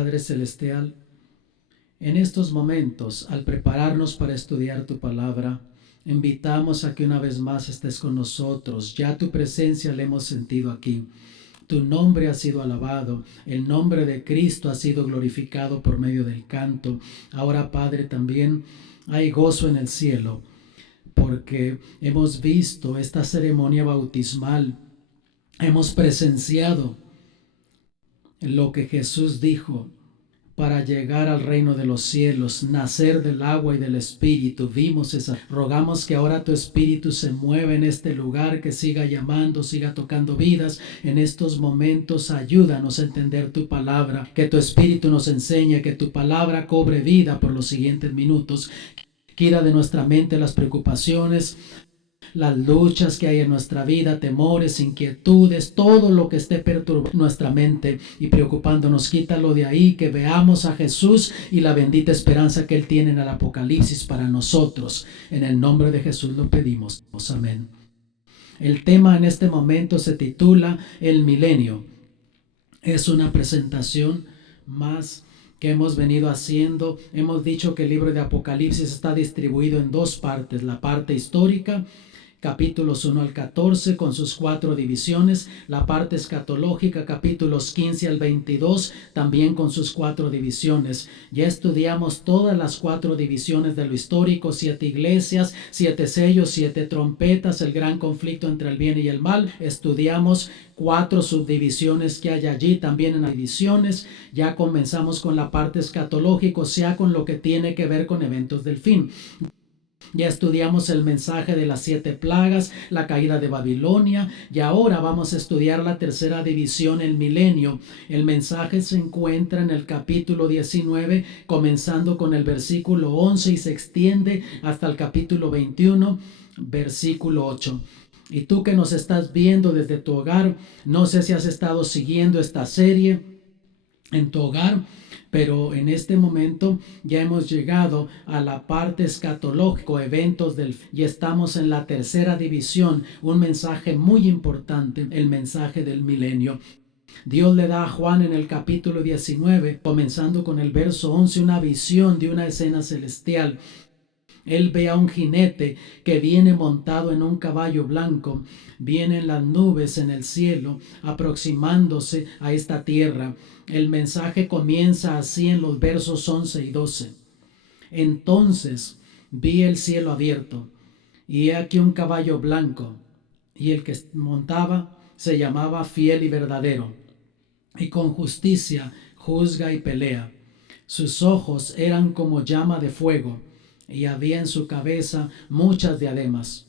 Padre Celestial, en estos momentos, al prepararnos para estudiar tu palabra, invitamos a que una vez más estés con nosotros. Ya tu presencia la hemos sentido aquí. Tu nombre ha sido alabado, el nombre de Cristo ha sido glorificado por medio del canto. Ahora, Padre, también hay gozo en el cielo, porque hemos visto esta ceremonia bautismal, hemos presenciado lo que Jesús dijo para llegar al reino de los cielos, nacer del agua y del Espíritu. Vimos esa. Rogamos que ahora tu Espíritu se mueva en este lugar, que siga llamando, siga tocando vidas. En estos momentos ayúdanos a entender tu palabra, que tu Espíritu nos enseñe, que tu palabra cobre vida por los siguientes minutos. Quita de nuestra mente las preocupaciones, las luchas que hay en nuestra vida, temores, inquietudes, todo lo que esté perturbando nuestra mente y preocupándonos, quítalo de ahí, que veamos a Jesús y la bendita esperanza que Él tiene en el Apocalipsis para nosotros. En el nombre de Jesús lo pedimos. Amén. El tema en este momento se titula El Milenio. Es una presentación más que hemos venido haciendo. Hemos dicho que el libro de Apocalipsis está distribuido en dos partes: la parte histórica, capítulos 1 al 14 con sus 4 divisiones, la parte escatológica, capítulos 15 al 22, también con sus 4 divisiones. Ya estudiamos todas las 4 divisiones de lo histórico: 7 iglesias, 7 sellos, 7 trompetas, el gran conflicto entre el bien y el mal. Estudiamos 4 subdivisiones que hay allí, también en las divisiones. Ya comenzamos con la parte escatológica, o sea, con lo que tiene que ver con eventos del fin. Ya estudiamos el mensaje de las 7 plagas, la caída de Babilonia, y ahora vamos a estudiar la tercera división, el milenio. El mensaje se encuentra en el capítulo 19, comenzando con el versículo 11 y se extiende hasta el capítulo 21, versículo 8. Y tú que nos estás viendo desde tu hogar, no sé si has estado siguiendo esta serie en tu hogar, pero en este momento ya hemos llegado a la parte escatológica, eventos y estamos en la tercera división, un mensaje muy importante, el mensaje del milenio. Dios le da a Juan en el capítulo 19, comenzando con el verso 11, una visión de una escena celestial. Él ve a un jinete que viene montado en un caballo blanco, vienen las nubes en el cielo, aproximándose a esta tierra. El mensaje comienza así en los versos 11 y 12. Entonces vi el cielo abierto, y he aquí un caballo blanco, y el que montaba se llamaba Fiel y Verdadero, y con justicia juzga y pelea. Sus ojos eran como llama de fuego, y había en su cabeza muchas diademas.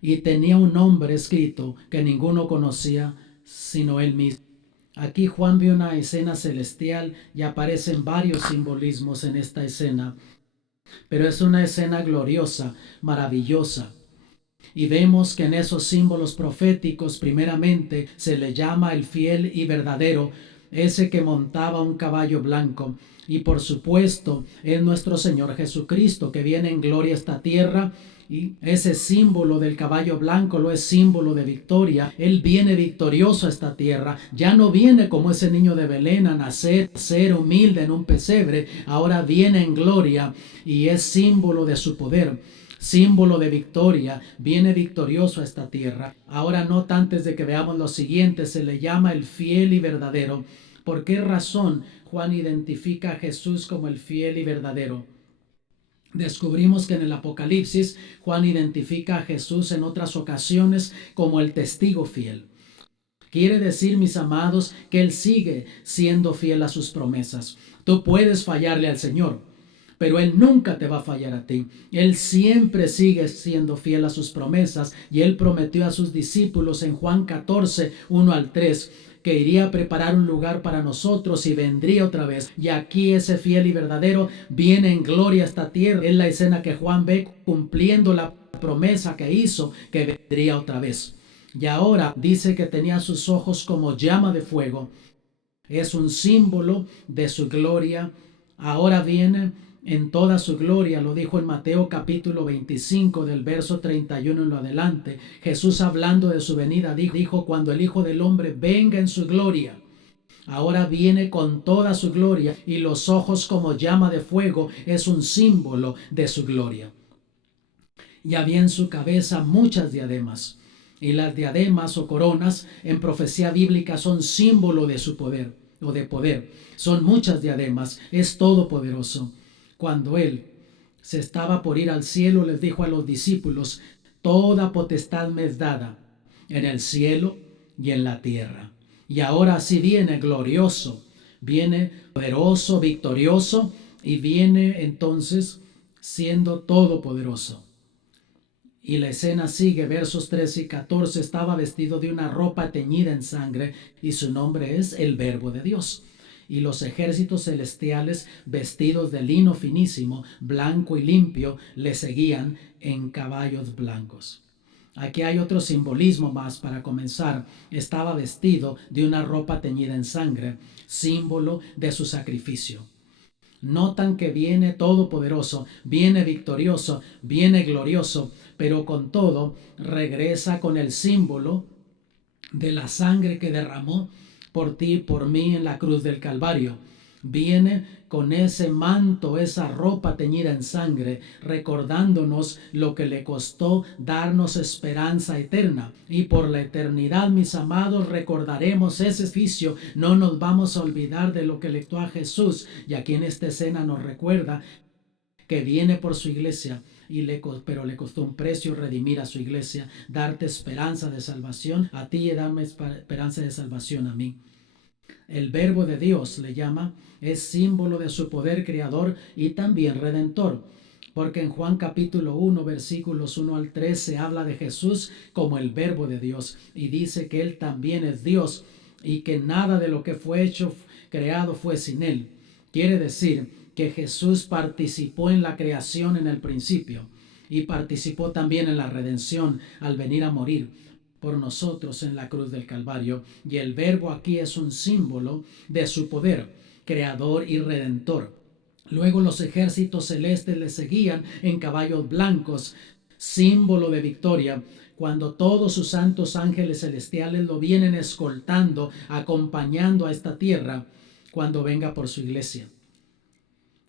Y tenía un nombre escrito que ninguno conocía sino él mismo. Aquí Juan vio una escena celestial y aparecen varios simbolismos en esta escena, pero es una escena gloriosa, maravillosa. Y vemos que en esos símbolos proféticos primeramente se le llama el fiel y verdadero, ese que montaba un caballo blanco. Y por supuesto es nuestro Señor Jesucristo, que viene en gloria a esta tierra. Y ese símbolo del caballo blanco lo es símbolo de victoria. Él viene victorioso a esta tierra. Ya no viene como ese niño de Belén a nacer, ser humilde en un pesebre. Ahora viene en gloria y es símbolo de su poder, símbolo de victoria. Viene victorioso a esta tierra. Ahora, no antes de que veamos lo siguiente, se le llama el fiel y verdadero. ¿Por qué razón Juan identifica a Jesús como el fiel y verdadero? Descubrimos que en el Apocalipsis Juan identifica a Jesús en otras ocasiones como el testigo fiel. Quiere decir, mis amados, que Él sigue siendo fiel a sus promesas. Tú puedes fallarle al Señor, pero Él nunca te va a fallar a ti. Él siempre sigue siendo fiel a sus promesas, y Él prometió a sus discípulos en Juan 14, 1 al 3, que iría a preparar un lugar para nosotros y vendría otra vez. Y aquí ese fiel y verdadero viene en gloria a esta tierra. Es la escena que Juan ve cumpliendo la promesa que hizo, que vendría otra vez. Y ahora dice que tenía sus ojos como llama de fuego. Es un símbolo de su gloria. Ahora viene en toda su gloria, lo dijo en Mateo capítulo 25 del verso 31 en lo adelante. Jesús, hablando de su venida, dijo: cuando el Hijo del Hombre venga en su gloria Ahora viene con toda su gloria y los ojos como llama de fuego es un símbolo de su gloria. Y había en su cabeza muchas diademas. Y las diademas o coronas en profecía bíblica son símbolo de su poder o de poder. Son muchas diademas, es todopoderoso. Cuando él se estaba por ir al cielo, les dijo a los discípulos: toda potestad me es dada en el cielo y en la tierra. Y ahora sí viene glorioso, viene poderoso, victorioso, y viene entonces siendo todopoderoso. Y la escena sigue, versos 13 y 14, estaba vestido de una ropa teñida en sangre, y su nombre es el Verbo de Dios. Y los ejércitos celestiales, vestidos de lino finísimo, blanco y limpio, le seguían en caballos blancos. Aquí hay otro simbolismo más para comenzar. Estaba vestido de una ropa teñida en sangre, símbolo de su sacrificio. Notan que viene todopoderoso, viene victorioso, viene glorioso, pero con todo regresa con el símbolo de la sangre que derramó por ti y por mí en la cruz del Calvario. Viene con ese manto, esa ropa teñida en sangre, recordándonos lo que le costó darnos esperanza eterna. Y por la eternidad, mis amados, recordaremos ese sacrificio. No nos vamos a olvidar de lo que le costó a Jesús. Y aquí en esta escena nos recuerda que viene por su iglesia, pero le costó un precio redimir a su iglesia, darte esperanza de salvación a ti y darme esperanza de salvación a mí. El Verbo de Dios le llama, es símbolo de su poder creador y también redentor. Porque en Juan capítulo 1, versículos 1 al 3 se habla de Jesús como el Verbo de Dios y dice que Él también es Dios y que nada de lo que fue hecho, creado, fue sin Él. Quiere decir que Jesús participó en la creación en el principio y participó también en la redención al venir a morir por nosotros en la cruz del Calvario. Y el Verbo aquí es un símbolo de su poder, creador y redentor. Luego los ejércitos celestes le seguían en caballos blancos, símbolo de victoria, cuando todos sus santos ángeles celestiales lo vienen escoltando, acompañando a esta tierra cuando venga por su iglesia.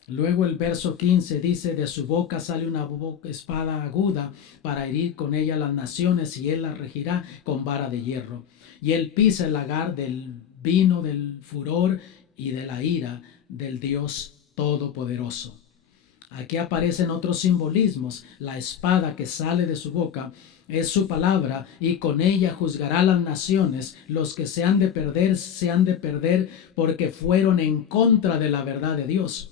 Luego el verso 15 dice: de su boca sale una espada aguda para herir con ella las naciones, y él las regirá con vara de hierro. Y él pisa el lagar del vino del furor y de la ira del Dios Todopoderoso. Aquí aparecen otros simbolismos. La espada que sale de su boca es su palabra, y con ella juzgará las naciones. Los que se han de perder porque fueron en contra de la verdad de Dios.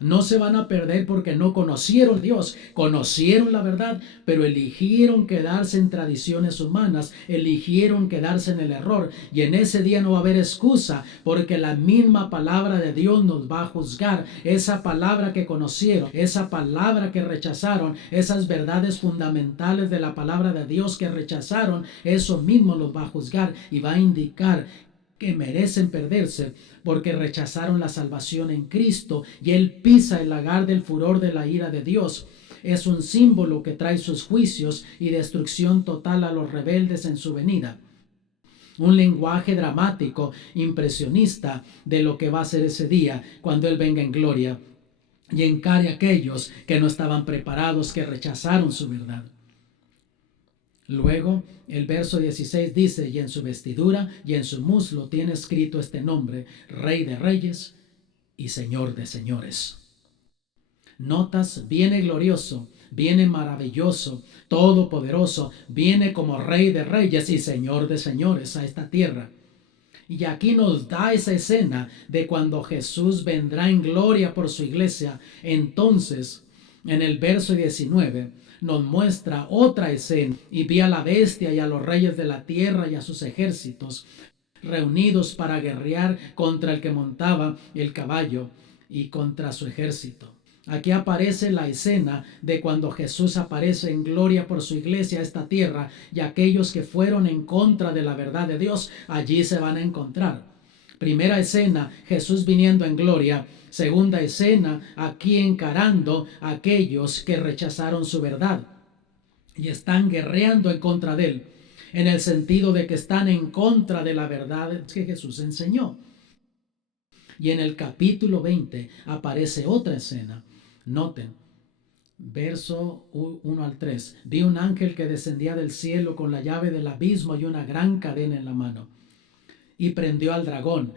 No se van a perder porque no conocieron a Dios, conocieron la verdad, pero eligieron quedarse en tradiciones humanas, eligieron quedarse en el error. Y en ese día no va a haber excusa, porque la misma palabra de Dios nos va a juzgar. Esa palabra que conocieron, esa palabra que rechazaron, esas verdades fundamentales de la palabra de Dios que rechazaron, eso mismo los va a juzgar y va a indicar que merecen perderse porque rechazaron la salvación en Cristo, y Él pisa el lagar del furor de la ira de Dios. Es un símbolo que trae sus juicios y destrucción total a los rebeldes en su venida. Un lenguaje dramático, impresionista de lo que va a ser ese día cuando Él venga en gloria y encare a aquellos que no estaban preparados, que rechazaron su verdad. Luego el verso 16 dice: y en su vestidura y en su muslo tiene escrito este nombre: Rey de Reyes y Señor de Señores. Notas, viene glorioso, viene maravilloso, todopoderoso, viene como Rey de Reyes y Señor de Señores a esta tierra. Y aquí nos da esa escena de cuando Jesús vendrá en gloria por su iglesia. Entonces, en el verso 19, nos muestra otra escena: y vi a la bestia y a los reyes de la tierra y a sus ejércitos reunidos para guerrear contra el que montaba el caballo y contra su ejército. Aquí aparece la escena de cuando Jesús aparece en gloria por su iglesia a esta tierra, y aquellos que fueron en contra de la verdad de Dios allí se van a encontrar. Primera escena, Jesús viniendo en gloria. Segunda escena, aquí encarando a aquellos que rechazaron su verdad y están guerreando en contra de él, en el sentido de que están en contra de la verdad que Jesús enseñó. Y en el capítulo 20 aparece otra escena. Noten, verso 1 al 3. Vi un ángel que descendía del cielo con la llave del abismo y una gran cadena en la mano. Y prendió al dragón,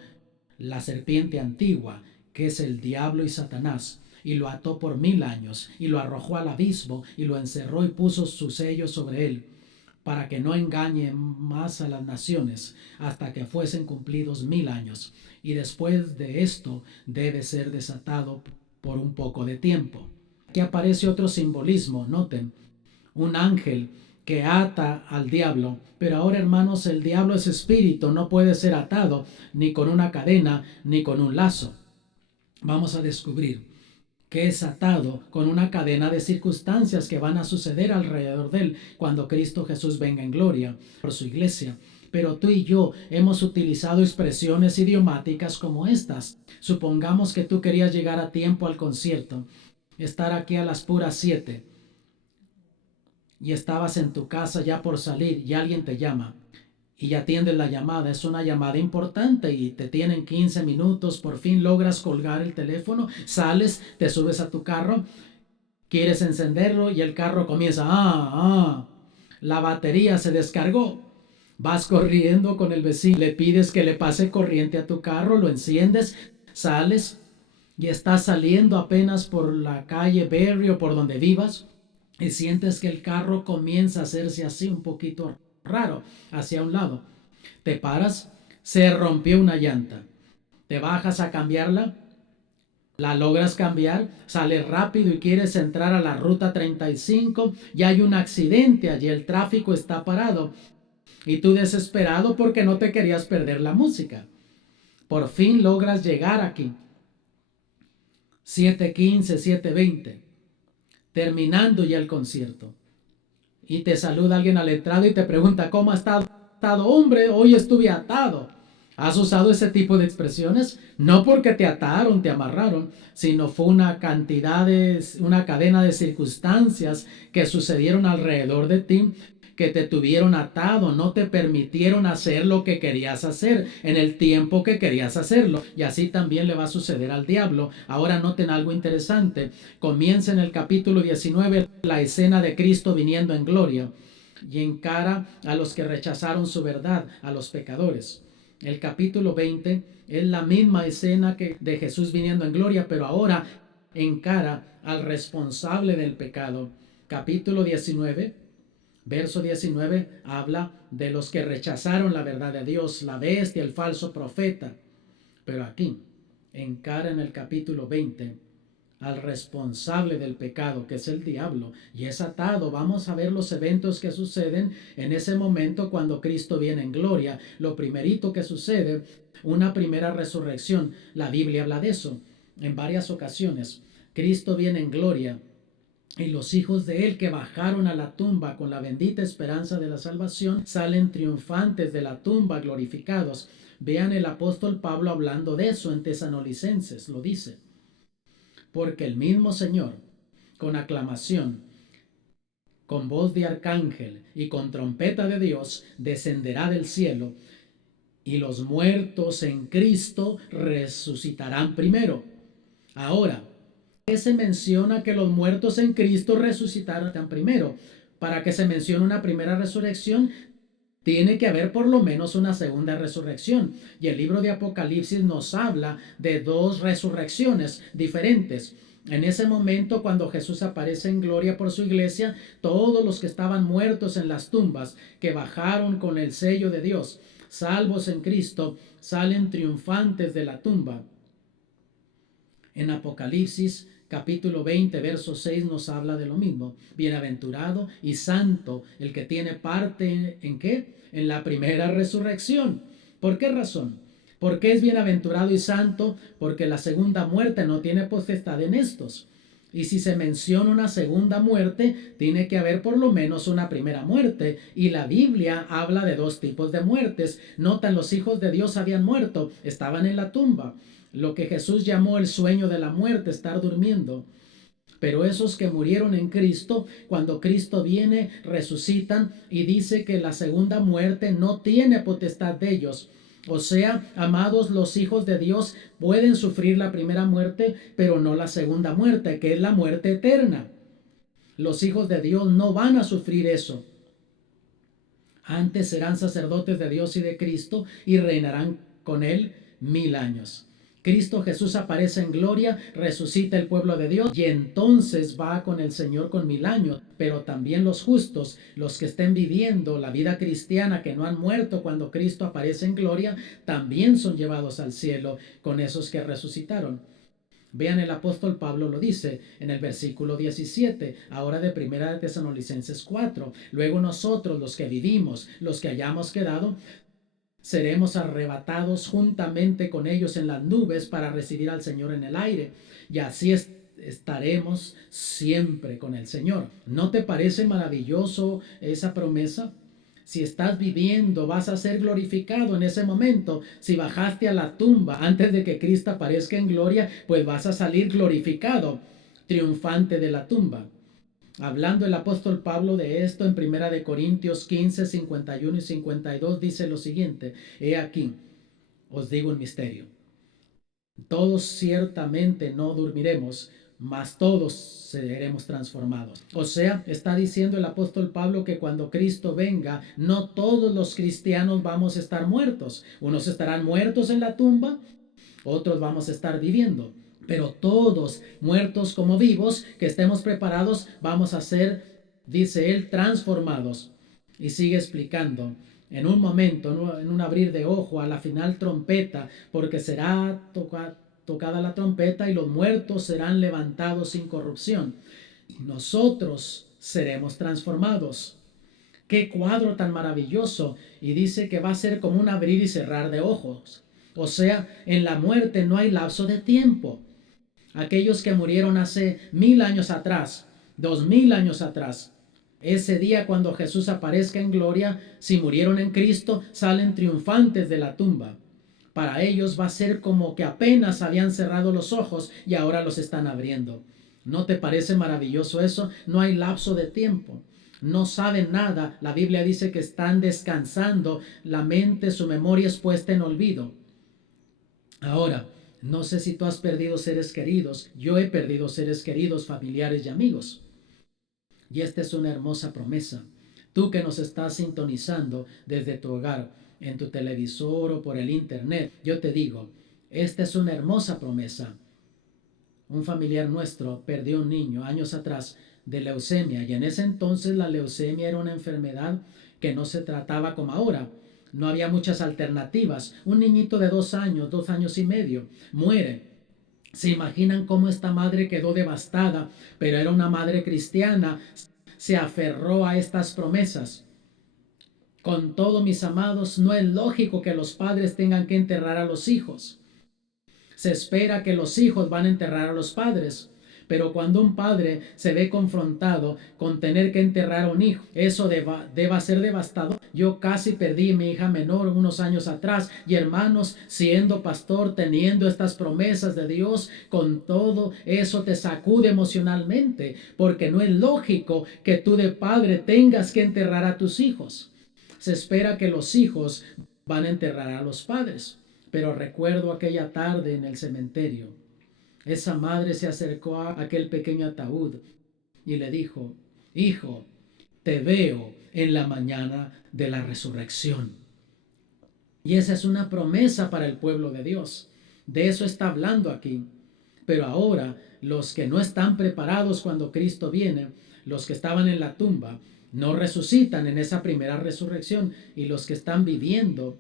la serpiente antigua, que es el diablo y Satanás, y lo ató por 1000 años, y lo arrojó al abismo, y lo encerró y puso su sello sobre él, para que no engañe más a las naciones, hasta que fuesen cumplidos 1000 años. Y después de esto debe ser desatado por un poco de tiempo. Aquí aparece otro simbolismo, noten, un ángel que ata al diablo. Pero ahora, hermanos, el diablo es espíritu, no puede ser atado ni con una cadena ni con un lazo. Vamos a descubrir que es atado con una cadena de circunstancias que van a suceder alrededor de él cuando Cristo Jesús venga en gloria por su iglesia. Pero tú y yo hemos utilizado expresiones idiomáticas como estas. Supongamos que tú querías llegar a tiempo al concierto, estar aquí a las puras 7 y estabas en tu casa ya por salir y alguien te llama y atiendes la llamada. Es una llamada importante y te tienen 15 minutos, por fin logras colgar el teléfono, sales, te subes a tu carro, quieres encenderlo y el carro comienza, la batería se descargó. Vas corriendo con el vecino, le pides que le pase corriente a tu carro, lo enciendes, sales y estás saliendo apenas por la calle Berry o por donde vivas y sientes que el carro comienza a hacerse así un poquito raro hacia un lado. Te paras, se rompió una llanta, te bajas a cambiarla, la logras cambiar, sales rápido y quieres entrar a la ruta 35 y hay un accidente allí, el tráfico está parado y tú desesperado porque no te querías perder la música. Por fin logras llegar aquí, 7:15, 7:20, terminando ya el concierto. Y te saluda alguien al entrada y te pregunta, ¿cómo has estado? Hombre, hoy estuve atado. ¿Has usado ese tipo de expresiones? No porque te ataron, te amarraron, sino fue una cadena de circunstancias que sucedieron alrededor de ti, que te tuvieron atado, no te permitieron hacer lo que querías hacer en el tiempo que querías hacerlo. Y así también le va a suceder al diablo. Ahora noten algo interesante. Comienza en el capítulo 19 la escena de Cristo viniendo en gloria y encara a los que rechazaron su verdad, a los pecadores. El capítulo 20 es la misma escena que de Jesús viniendo en gloria, pero ahora encara al responsable del pecado. Capítulo 19, verso 19, habla de los que rechazaron la verdad de Dios, la bestia, el falso profeta. Pero aquí encara en el capítulo 20 al responsable del pecado, que es el diablo, y es atado. Vamos a ver los eventos que suceden en ese momento cuando Cristo viene en gloria. Lo primerito que sucede, una primera resurrección. La Biblia habla de eso en varias ocasiones. Cristo viene en gloria y los hijos de él que bajaron a la tumba con la bendita esperanza de la salvación salen triunfantes de la tumba, glorificados. Vean el apóstol Pablo hablando de eso en Tesalonicenses, lo dice. Porque el mismo Señor, con aclamación, con voz de arcángel y con trompeta de Dios, descenderá del cielo, y los muertos en Cristo resucitarán primero. Ahora, ¿qué se menciona que los muertos en Cristo resucitarán primero? Para que se mencione una primera resurrección, tiene que haber por lo menos una segunda resurrección. Y el libro de Apocalipsis nos habla de dos resurrecciones diferentes. En ese momento, cuando Jesús aparece en gloria por su iglesia, todos los que estaban muertos en las tumbas, que bajaron con el sello de Dios, salvos en Cristo, salen triunfantes de la tumba. En Apocalipsis capítulo 20, verso 6 nos habla de lo mismo. Bienaventurado y santo el que tiene parte ¿en qué? En la primera resurrección. ¿Por qué razón? ¿Por qué es bienaventurado y santo? Porque la segunda muerte no tiene potestad en estos. Y si se menciona una segunda muerte, tiene que haber por lo menos una primera muerte. Y la Biblia habla de dos tipos de muertes. Notan, los hijos de Dios habían muerto, estaban en la tumba. Lo que Jesús llamó el sueño de la muerte, estar durmiendo. Pero esos que murieron en Cristo, cuando Cristo viene, resucitan y dice que la segunda muerte no tiene potestad de ellos. O sea, amados, los hijos de Dios pueden sufrir la primera muerte, pero no la segunda muerte, que es la muerte eterna. Los hijos de Dios no van a sufrir eso. Antes serán sacerdotes de Dios y de Cristo y reinarán con Él 1000 años. Cristo Jesús aparece en gloria, resucita el pueblo de Dios y entonces va con el Señor con 1000 años. Pero también los justos, los que estén viviendo la vida cristiana, que no han muerto cuando Cristo aparece en gloria, también son llevados al cielo con esos que resucitaron. Vean, el apóstol Pablo lo dice en el versículo 17, ahora de Primera de Tesalonicenses 4. Luego nosotros, los que vivimos, los que hayamos quedado, seremos arrebatados juntamente con ellos en las nubes para recibir al Señor en el aire. Y así estaremos siempre con el Señor. ¿No te parece maravilloso esa promesa? Si estás viviendo, vas a ser glorificado en ese momento. Si bajaste a la tumba antes de que Cristo aparezca en gloria, pues vas a salir glorificado, triunfante de la tumba. Hablando el apóstol Pablo de esto en Primera de Corintios 15, 51 y 52, dice lo siguiente: he aquí, os digo un misterio. Todos ciertamente no dormiremos, mas todos seremos transformados. O sea, está diciendo el apóstol Pablo que cuando Cristo venga, no todos los cristianos vamos a estar muertos. Unos estarán muertos en la tumba, otros vamos a estar viviendo. Pero todos, muertos como vivos, que estemos preparados, vamos a ser, dice él, transformados. Y sigue explicando: en un momento, en un abrir de ojo, a la final trompeta, porque será tocada la trompeta y los muertos serán levantados sin corrupción. Nosotros seremos transformados. ¡Qué cuadro tan maravilloso! Y dice que va a ser como un abrir y cerrar de ojos. O sea, en la muerte no hay lapso de tiempo. Aquellos que murieron hace 1000 años atrás, 2000 años atrás, ese día cuando Jesús aparezca en gloria, si murieron en Cristo, salen triunfantes de la tumba. Para ellos va a ser como que apenas habían cerrado los ojos y ahora los están abriendo. ¿No te parece maravilloso eso? No hay lapso de tiempo. No saben nada. La Biblia dice que están descansando. La mente, su memoria es puesta en olvido. Ahora, no sé si tú has perdido seres queridos. Yo he perdido seres queridos, familiares y amigos. Y esta es una hermosa promesa. Tú que nos estás sintonizando desde tu hogar, en tu televisor o por el internet, yo te digo, esta es una hermosa promesa. Un familiar nuestro perdió un niño años atrás de leucemia, y en ese entonces la leucemia era una enfermedad que no se trataba como ahora. No había muchas alternativas. Un niñito de 2 años, 2 años y medio, muere. Se imaginan cómo esta madre quedó devastada, pero era una madre cristiana. Se aferró a estas promesas. Con todo, mis amados, no es lógico que los padres tengan que enterrar a los hijos. Se espera que los hijos van a enterrar a los padres. Pero cuando un padre se ve confrontado con tener que enterrar a un hijo, eso deba ser devastador. Yo casi perdí a mi hija menor unos años atrás, y hermanos, siendo pastor, teniendo estas promesas de Dios, con todo eso te sacude emocionalmente, porque no es lógico que tú de padre tengas que enterrar a tus hijos. Se espera que los hijos van a enterrar a los padres. Pero recuerdo aquella tarde en el cementerio. Esa madre se acercó a aquel pequeño ataúd y le dijo: hijo, te veo en la mañana de la resurrección. Y esa es una promesa para el pueblo de Dios. De eso está hablando aquí. Pero ahora, los que no están preparados cuando Cristo viene, los que estaban en la tumba, no resucitan en esa primera resurrección, y los que están viviendo,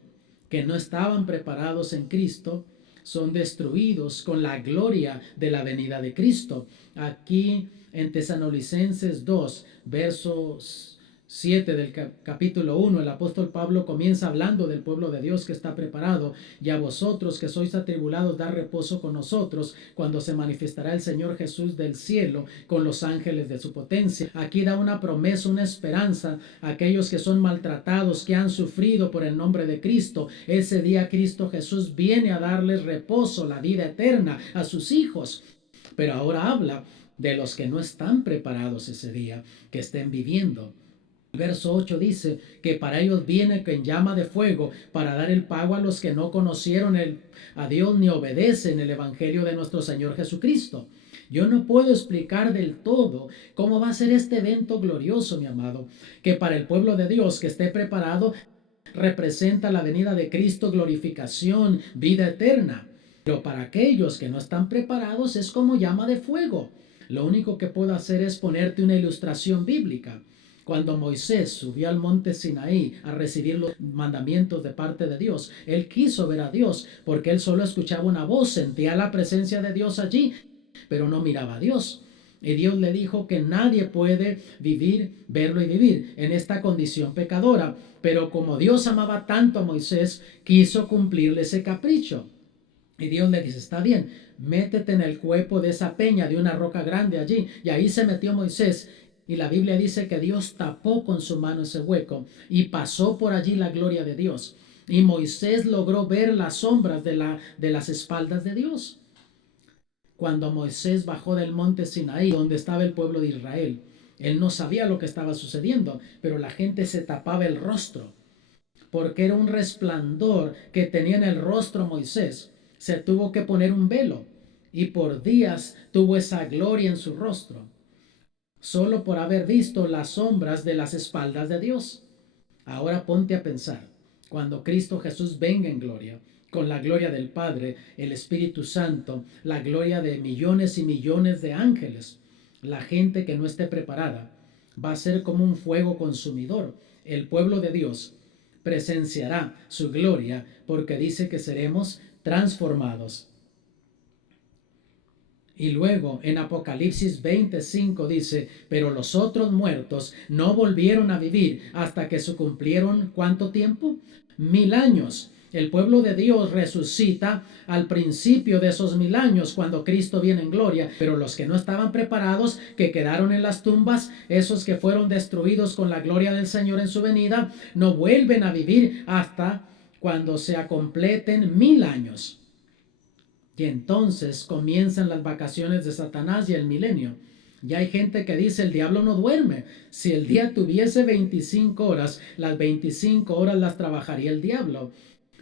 que no estaban preparados en Cristo, son destruidos con la gloria de la venida de Cristo. Aquí en Tesalonicenses 2, versos 7 del capítulo 1, el apóstol Pablo comienza hablando del pueblo de Dios que está preparado: y a vosotros que sois atribulados, dar reposo con nosotros cuando se manifestará el Señor Jesús del cielo con los ángeles de su potencia. Aquí da una promesa, una esperanza a aquellos que son maltratados, que han sufrido por el nombre de Cristo. Ese día Cristo Jesús viene a darles reposo, la vida eterna a sus hijos. Pero ahora habla de los que no están preparados ese día, que estén viviendo. Verso 8 dice que para ellos viene en llama de fuego para dar el pago a los que no conocieron a Dios ni obedecen el evangelio de nuestro Señor Jesucristo. Yo no puedo explicar del todo cómo va a ser este evento glorioso, mi amado, que para el pueblo de Dios que esté preparado representa la venida de Cristo, glorificación, vida eterna. Pero para aquellos que no están preparados es como llama de fuego. Lo único que puedo hacer es ponerte una ilustración bíblica. Cuando Moisés subió al monte Sinaí a recibir los mandamientos de parte de Dios, él quiso ver a Dios porque él solo escuchaba una voz, sentía la presencia de Dios allí, pero no miraba a Dios. Y Dios le dijo que nadie puede vivir, verlo y vivir en esta condición pecadora. Pero como Dios amaba tanto a Moisés, quiso cumplirle ese capricho. Y Dios le dice, está bien, métete en el cuerpo de esa peña, de una roca grande allí. Y ahí se metió Moisés. Y la Biblia dice que Dios tapó con su mano ese hueco y pasó por allí la gloria de Dios. Y Moisés logró ver las sombras de las espaldas de Dios. Cuando Moisés bajó del monte Sinaí, donde estaba el pueblo de Israel, él no sabía lo que estaba sucediendo, pero la gente se tapaba el rostro, porque era un resplandor que tenía en el rostro Moisés. Se tuvo que poner un velo y por días tuvo esa gloria en su rostro, solo por haber visto las sombras de las espaldas de Dios. Ahora ponte a pensar, cuando Cristo Jesús venga en gloria, con la gloria del Padre, el Espíritu Santo, la gloria de millones y millones de ángeles, la gente que no esté preparada va a ser como un fuego consumidor. El pueblo de Dios presenciará su gloria porque dice que seremos transformados. Y luego en Apocalipsis 25 dice, pero los otros muertos no volvieron a vivir hasta que se cumplieron ¿cuánto tiempo? 1000 años. El pueblo de Dios resucita al principio de esos 1000 años cuando Cristo viene en gloria, pero los que no estaban preparados, que quedaron en las tumbas, esos que fueron destruidos con la gloria del Señor en su venida, no vuelven a vivir hasta cuando se completen 1000 años. Y entonces comienzan las vacaciones de Satanás y el milenio. Ya hay gente que dice, el diablo no duerme. Si el día tuviese 25 horas, las 25 horas las trabajaría el diablo.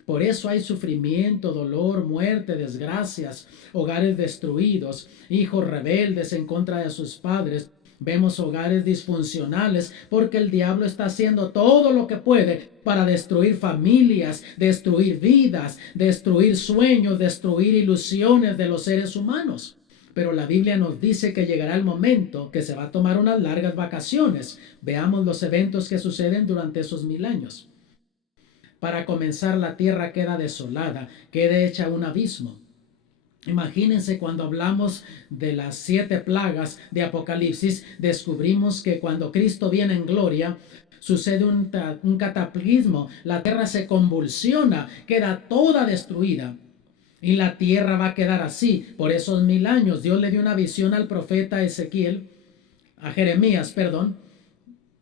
Por eso hay sufrimiento, dolor, muerte, desgracias, hogares destruidos, hijos rebeldes en contra de sus padres. Vemos hogares disfuncionales porque el diablo está haciendo todo lo que puede para destruir familias, destruir vidas, destruir sueños, destruir ilusiones de los seres humanos. Pero la Biblia nos dice que llegará el momento que se va a tomar unas largas vacaciones. Veamos los eventos que suceden durante esos 1000 años. Para comenzar, la tierra queda desolada, queda hecha un abismo. Imagínense cuando hablamos de las 7 plagas de Apocalipsis, descubrimos que cuando Cristo viene en gloria, sucede un cataclismo, la tierra se convulsiona, queda toda destruida. Y la tierra va a quedar así por esos 1000 años. Dios le dio una visión al profeta Ezequiel, a Jeremías, perdón,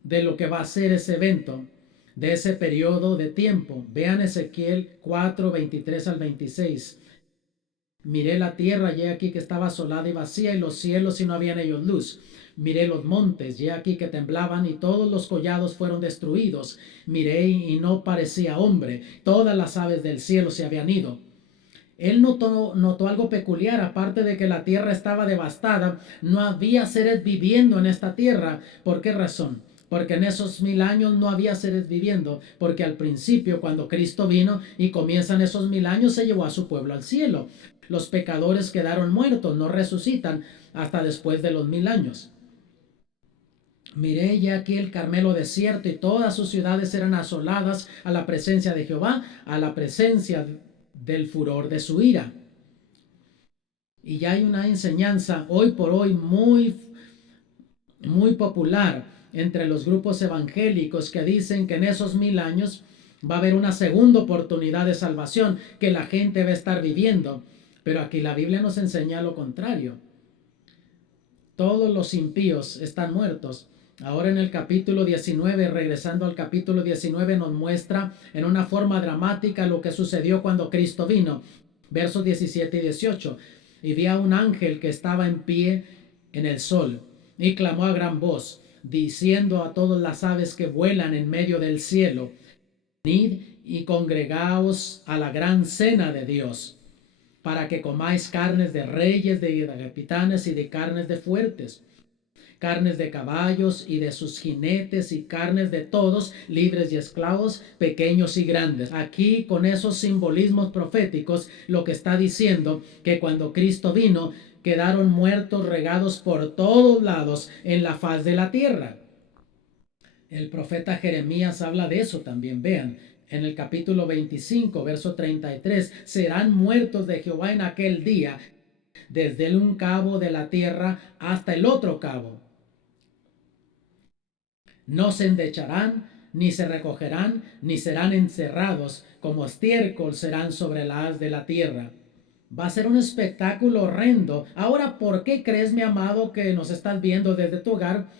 de lo que va a ser ese evento, de ese periodo de tiempo. Vean Ezequiel 4, 23 al 26. Miré la tierra, y he aquí que estaba asolada y vacía, y los cielos y no había en ellos luz. Miré los montes, y he aquí que temblaban, y todos los collados fueron destruidos. Miré y no parecía hombre, todas las aves del cielo se habían ido. Él notó algo peculiar, aparte de que la tierra estaba devastada, no había seres viviendo en esta tierra. ¿Por qué razón? Porque en esos 1000 años no había seres viviendo, porque al principio, cuando Cristo vino y comienzan esos 1000 años, se llevó a su pueblo al cielo. Los pecadores quedaron muertos, no resucitan hasta después de los 1000 años. Miré ya aquí el Carmelo desierto y todas sus ciudades eran asoladas a la presencia de Jehová, a la presencia del furor de su ira. Y ya hay una enseñanza hoy por hoy muy popular entre los grupos evangélicos que dicen que en esos 1000 años va a haber una segunda oportunidad de salvación que la gente va a estar viviendo. Pero aquí la Biblia nos enseña lo contrario. Todos los impíos están muertos. Ahora en el capítulo 19, regresando al capítulo 19, nos muestra en una forma dramática lo que sucedió cuando Cristo vino. Versos 17 y 18. Y vi a un ángel que estaba en pie en el sol y clamó a gran voz: diciendo a todas las aves que vuelan en medio del cielo: venid y congregaos a la gran cena de Dios, para que comáis carnes de reyes, de capitanes y de carnes de fuertes, carnes de caballos y de sus jinetes, y carnes de todos, libres y esclavos, pequeños y grandes. Aquí, con esos simbolismos proféticos, lo que está diciendo que cuando Cristo vino, quedaron muertos regados por todos lados en la faz de la tierra. El profeta Jeremías habla de eso también. Vean, en el capítulo 25, verso 33, serán muertos de Jehová en aquel día, desde el un cabo de la tierra hasta el otro cabo. No se endecharán, ni se recogerán, ni serán encerrados, como estiércol serán sobre la haz de la tierra. Va a ser un espectáculo horrendo. Ahora, ¿por qué crees, mi amado, que nos estás viendo desde tu hogar,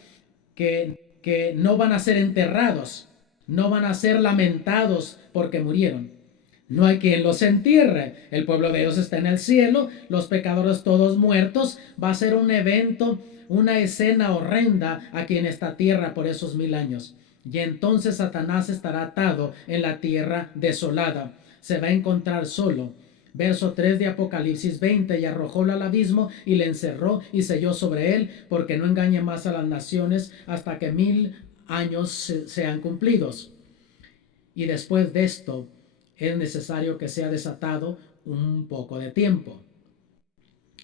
que no van a ser enterrados, no van a ser lamentados porque murieron? No hay quien los entierre. El pueblo de Dios está en el cielo, los pecadores todos muertos. Va a ser un evento, una escena horrenda aquí en esta tierra por esos 1000 años. Y entonces Satanás estará atado en la tierra desolada. Se va a encontrar solo. Verso 3 de Apocalipsis 20: y arrojólo al abismo y le encerró y selló sobre él, porque no engañe más a las naciones hasta que 1000 años sean cumplidos. Y después de esto es necesario que sea desatado un poco de tiempo.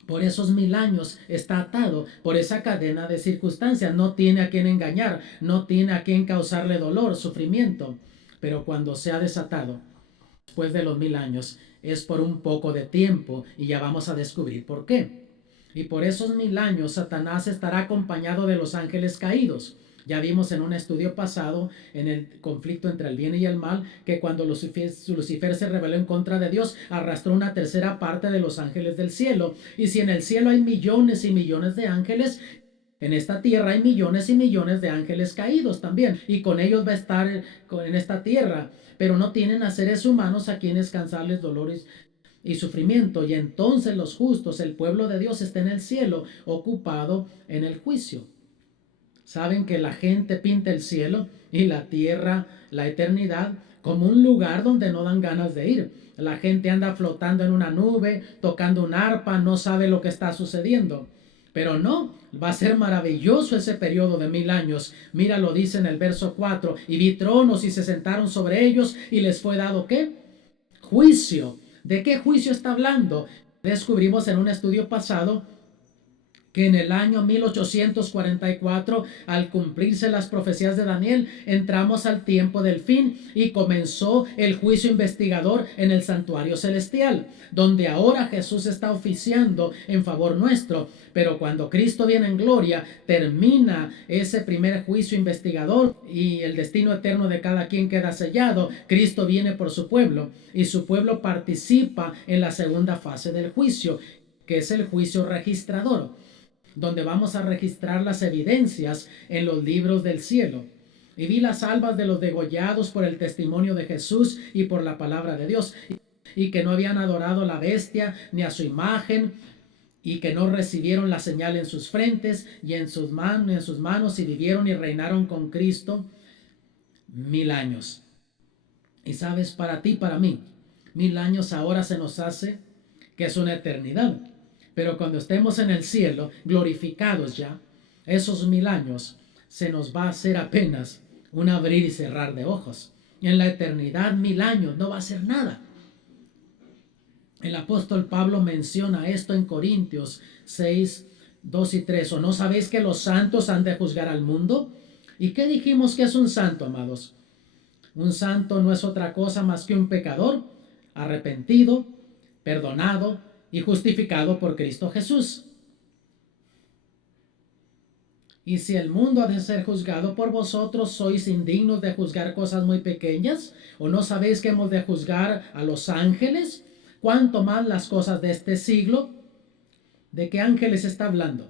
Por esos 1000 años está atado por esa cadena de circunstancias. No tiene a quien engañar, no tiene a quien causarle dolor, sufrimiento. Pero cuando sea desatado, después de los 1000 años, es por un poco de tiempo, y ya vamos a descubrir por qué. Y por esos 1000 años Satanás estará acompañado de los ángeles caídos. Ya vimos en un estudio pasado, en el conflicto entre el bien y el mal, que cuando Lucifer se rebeló en contra de Dios, arrastró una tercera parte de los ángeles del cielo. Y si en el cielo hay millones y millones de ángeles, en esta tierra hay millones y millones de ángeles caídos también. Y con ellos va a estar en esta tierra. Pero no tienen a seres humanos a quienes causarles dolores y sufrimiento. Y entonces los justos, el pueblo de Dios, está en el cielo, ocupado en el juicio. Saben que la gente pinta el cielo y la tierra, la eternidad, como un lugar donde no dan ganas de ir. La gente anda flotando en una nube, tocando un arpa, no sabe lo que está sucediendo. Pero no, va a ser maravilloso ese periodo de 1000 años. Mira, lo dice en el verso 4: y vi tronos y se sentaron sobre ellos y les fue dado ¿qué? Juicio. ¿De qué juicio está hablando? Descubrimos en un estudio pasado que en el año 1844, al cumplirse las profecías de Daniel, entramos al tiempo del fin y comenzó el juicio investigador en el santuario celestial, donde ahora Jesús está oficiando en favor nuestro. Pero cuando Cristo viene en gloria, termina ese primer juicio investigador y el destino eterno de cada quien queda sellado. Cristo viene por su pueblo y su pueblo participa en la segunda fase del juicio, que es el juicio registrador, donde vamos a registrar las evidencias en los libros del cielo. Y vi las almas de los degollados por el testimonio de Jesús y por la palabra de Dios, y que no habían adorado a la bestia ni a su imagen, y que no recibieron la señal en sus frentes y en sus manos, y vivieron y reinaron con Cristo 1000 años. Y sabes, para ti, para mí, 1000 años ahora se nos hace que es una eternidad. Pero cuando estemos en el cielo, glorificados ya, esos 1000 años se nos va a hacer apenas un abrir y cerrar de ojos. En la eternidad, 1000 años no va a ser nada. El apóstol Pablo menciona esto en Corintios 6, 2 y 3. ¿O no sabéis que los santos han de juzgar al mundo? ¿Y qué dijimos que es un santo, amados? Un santo no es otra cosa más que un pecador arrepentido, perdonado y justificado por Cristo Jesús. Y si el mundo ha de ser juzgado por vosotros, ¿sois indignos de juzgar cosas muy pequeñas? ¿O no sabéis que hemos de juzgar a los ángeles? ¿Cuánto más las cosas de este siglo? ¿De qué ángeles está hablando?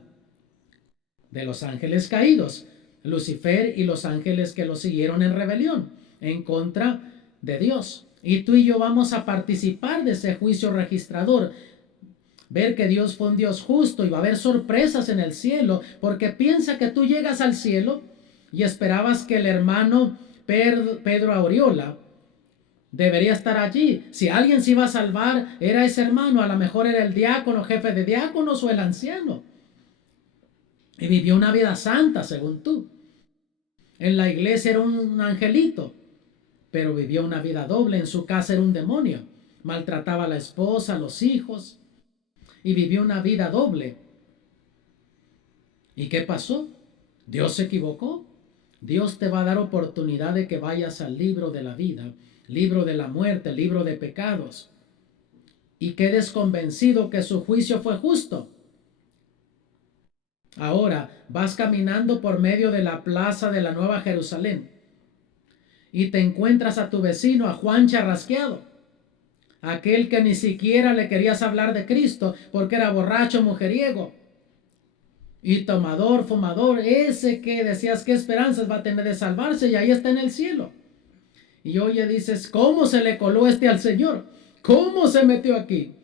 De los ángeles caídos, Lucifer y los ángeles que lo siguieron en rebelión, en contra de Dios. Y tú y yo vamos a participar de ese juicio registrador. Ver que Dios fue un Dios justo, y va a haber sorpresas en el cielo, porque piensa que tú llegas al cielo y esperabas que el hermano Pedro Auriola debería estar allí. Si alguien se iba a salvar, era ese hermano. A lo mejor era el diácono, jefe de diáconos o el anciano. Y vivió una vida santa, según tú. En la iglesia era un angelito, pero vivió una vida doble. En su casa era un demonio. Maltrataba a la esposa, a los hijos, y vivió una vida doble. ¿Y qué pasó? Dios se equivocó. Dios te va a dar oportunidad de que vayas al libro de la vida, libro de la muerte, libro de pecados, y quedes convencido que su juicio fue justo. Ahora vas caminando por medio de la plaza de la Nueva Jerusalén y te encuentras a tu vecino, a Juan Charrasqueado, aquel que ni siquiera le querías hablar de Cristo porque era borracho, mujeriego y tomador, fumador, ese que decías qué esperanzas va a tener de salvarse, y ahí está en el cielo. Y oye, dices, ¿cómo se le coló al Señor? ¿Cómo se metió aquí?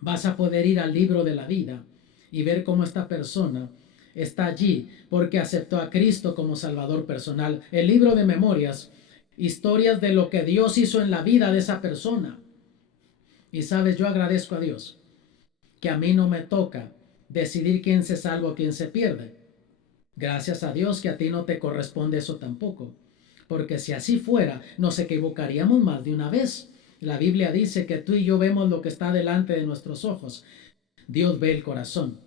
Vas a poder ir al libro de la vida y ver cómo esta persona está allí porque aceptó a Cristo como Salvador personal. El libro de memorias, historias de lo que Dios hizo en la vida de esa persona. Y sabes, yo agradezco a Dios que a mí no me toca decidir quién se salva o quién se pierde. Gracias a Dios que a ti no te corresponde eso tampoco. Porque si así fuera, nos equivocaríamos más de una vez. La Biblia dice que tú y yo vemos lo que está delante de nuestros ojos. Dios ve el corazón.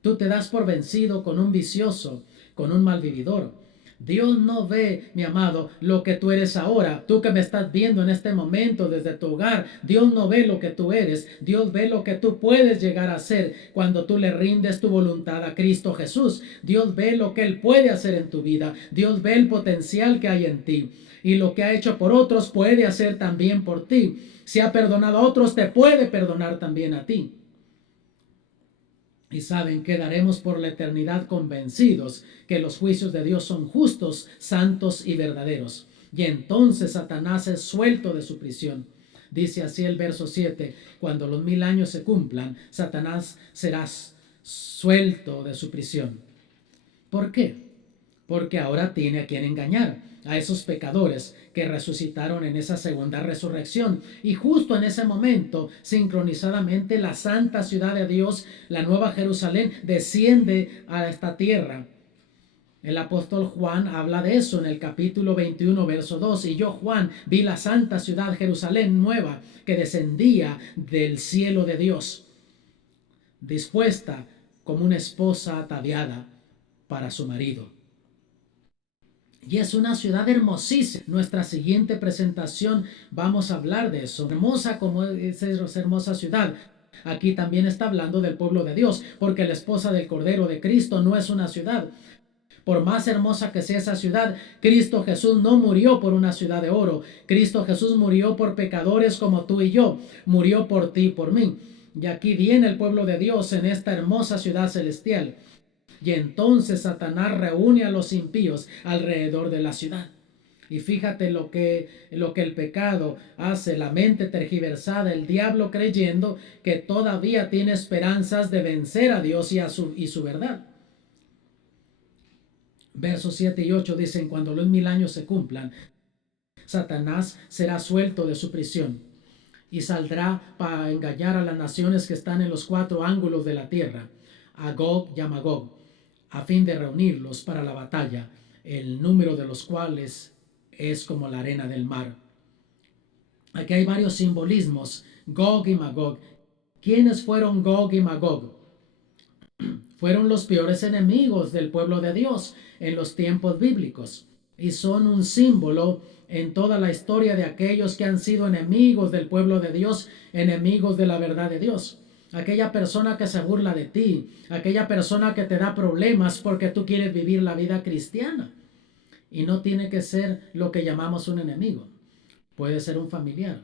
Tú te das por vencido con un vicioso, con un malvividor. Dios no ve, mi amado, lo que tú eres ahora. Tú que me estás viendo en este momento desde tu hogar, Dios no ve lo que tú eres. Dios ve lo que tú puedes llegar a ser cuando tú le rindes tu voluntad a Cristo Jesús. Dios ve lo que Él puede hacer en tu vida. Dios ve el potencial que hay en ti. Y lo que ha hecho por otros puede hacer también por ti. Si ha perdonado a otros, te puede perdonar también a ti. Y saben, quedaremos por la eternidad convencidos que los juicios de Dios son justos, santos y verdaderos. Y entonces Satanás es suelto de su prisión. Dice así el verso 7, cuando los 1000 años se cumplan, Satanás será suelto de su prisión. ¿Por qué? Porque ahora tiene a quien engañar, a esos pecadores que resucitaron en esa segunda resurrección. Y justo en ese momento, sincronizadamente, la santa ciudad de Dios, la Nueva Jerusalén, desciende a esta tierra. El apóstol Juan habla de eso en el capítulo 21, verso 2. Y yo, Juan, vi la santa ciudad Jerusalén nueva que descendía del cielo de Dios, dispuesta como una esposa ataviada para su marido. Y es una ciudad hermosísima. Nuestra siguiente presentación vamos a hablar de eso. Hermosa como es esa hermosa ciudad. Aquí también está hablando del pueblo de Dios, porque la esposa del Cordero de Cristo no es una ciudad. Por más hermosa que sea esa ciudad, Cristo Jesús no murió por una ciudad de oro. Cristo Jesús murió por pecadores como tú y yo. Murió por ti y por mí. Y aquí viene el pueblo de Dios en esta hermosa ciudad celestial. Y entonces Satanás reúne a los impíos alrededor de la ciudad. Y fíjate lo que el pecado hace, la mente tergiversada, el diablo creyendo que todavía tiene esperanzas de vencer a Dios y su verdad. Versos 7 y 8 dicen, cuando los 1000 años se cumplan, Satanás será suelto de su prisión y saldrá para engañar a las naciones que están en los 4 ángulos de la tierra, a Gog y a Magog, a fin de reunirlos para la batalla, el número de los cuales es como la arena del mar. Aquí hay varios simbolismos, Gog y Magog. ¿Quiénes fueron Gog y Magog? Fueron los peores enemigos del pueblo de Dios en los tiempos bíblicos y son un símbolo en toda la historia de aquellos que han sido enemigos del pueblo de Dios, enemigos de la verdad de Dios. Aquella persona que se burla de ti, aquella persona que te da problemas porque tú quieres vivir la vida cristiana. Y no tiene que ser lo que llamamos un enemigo. Puede ser un familiar,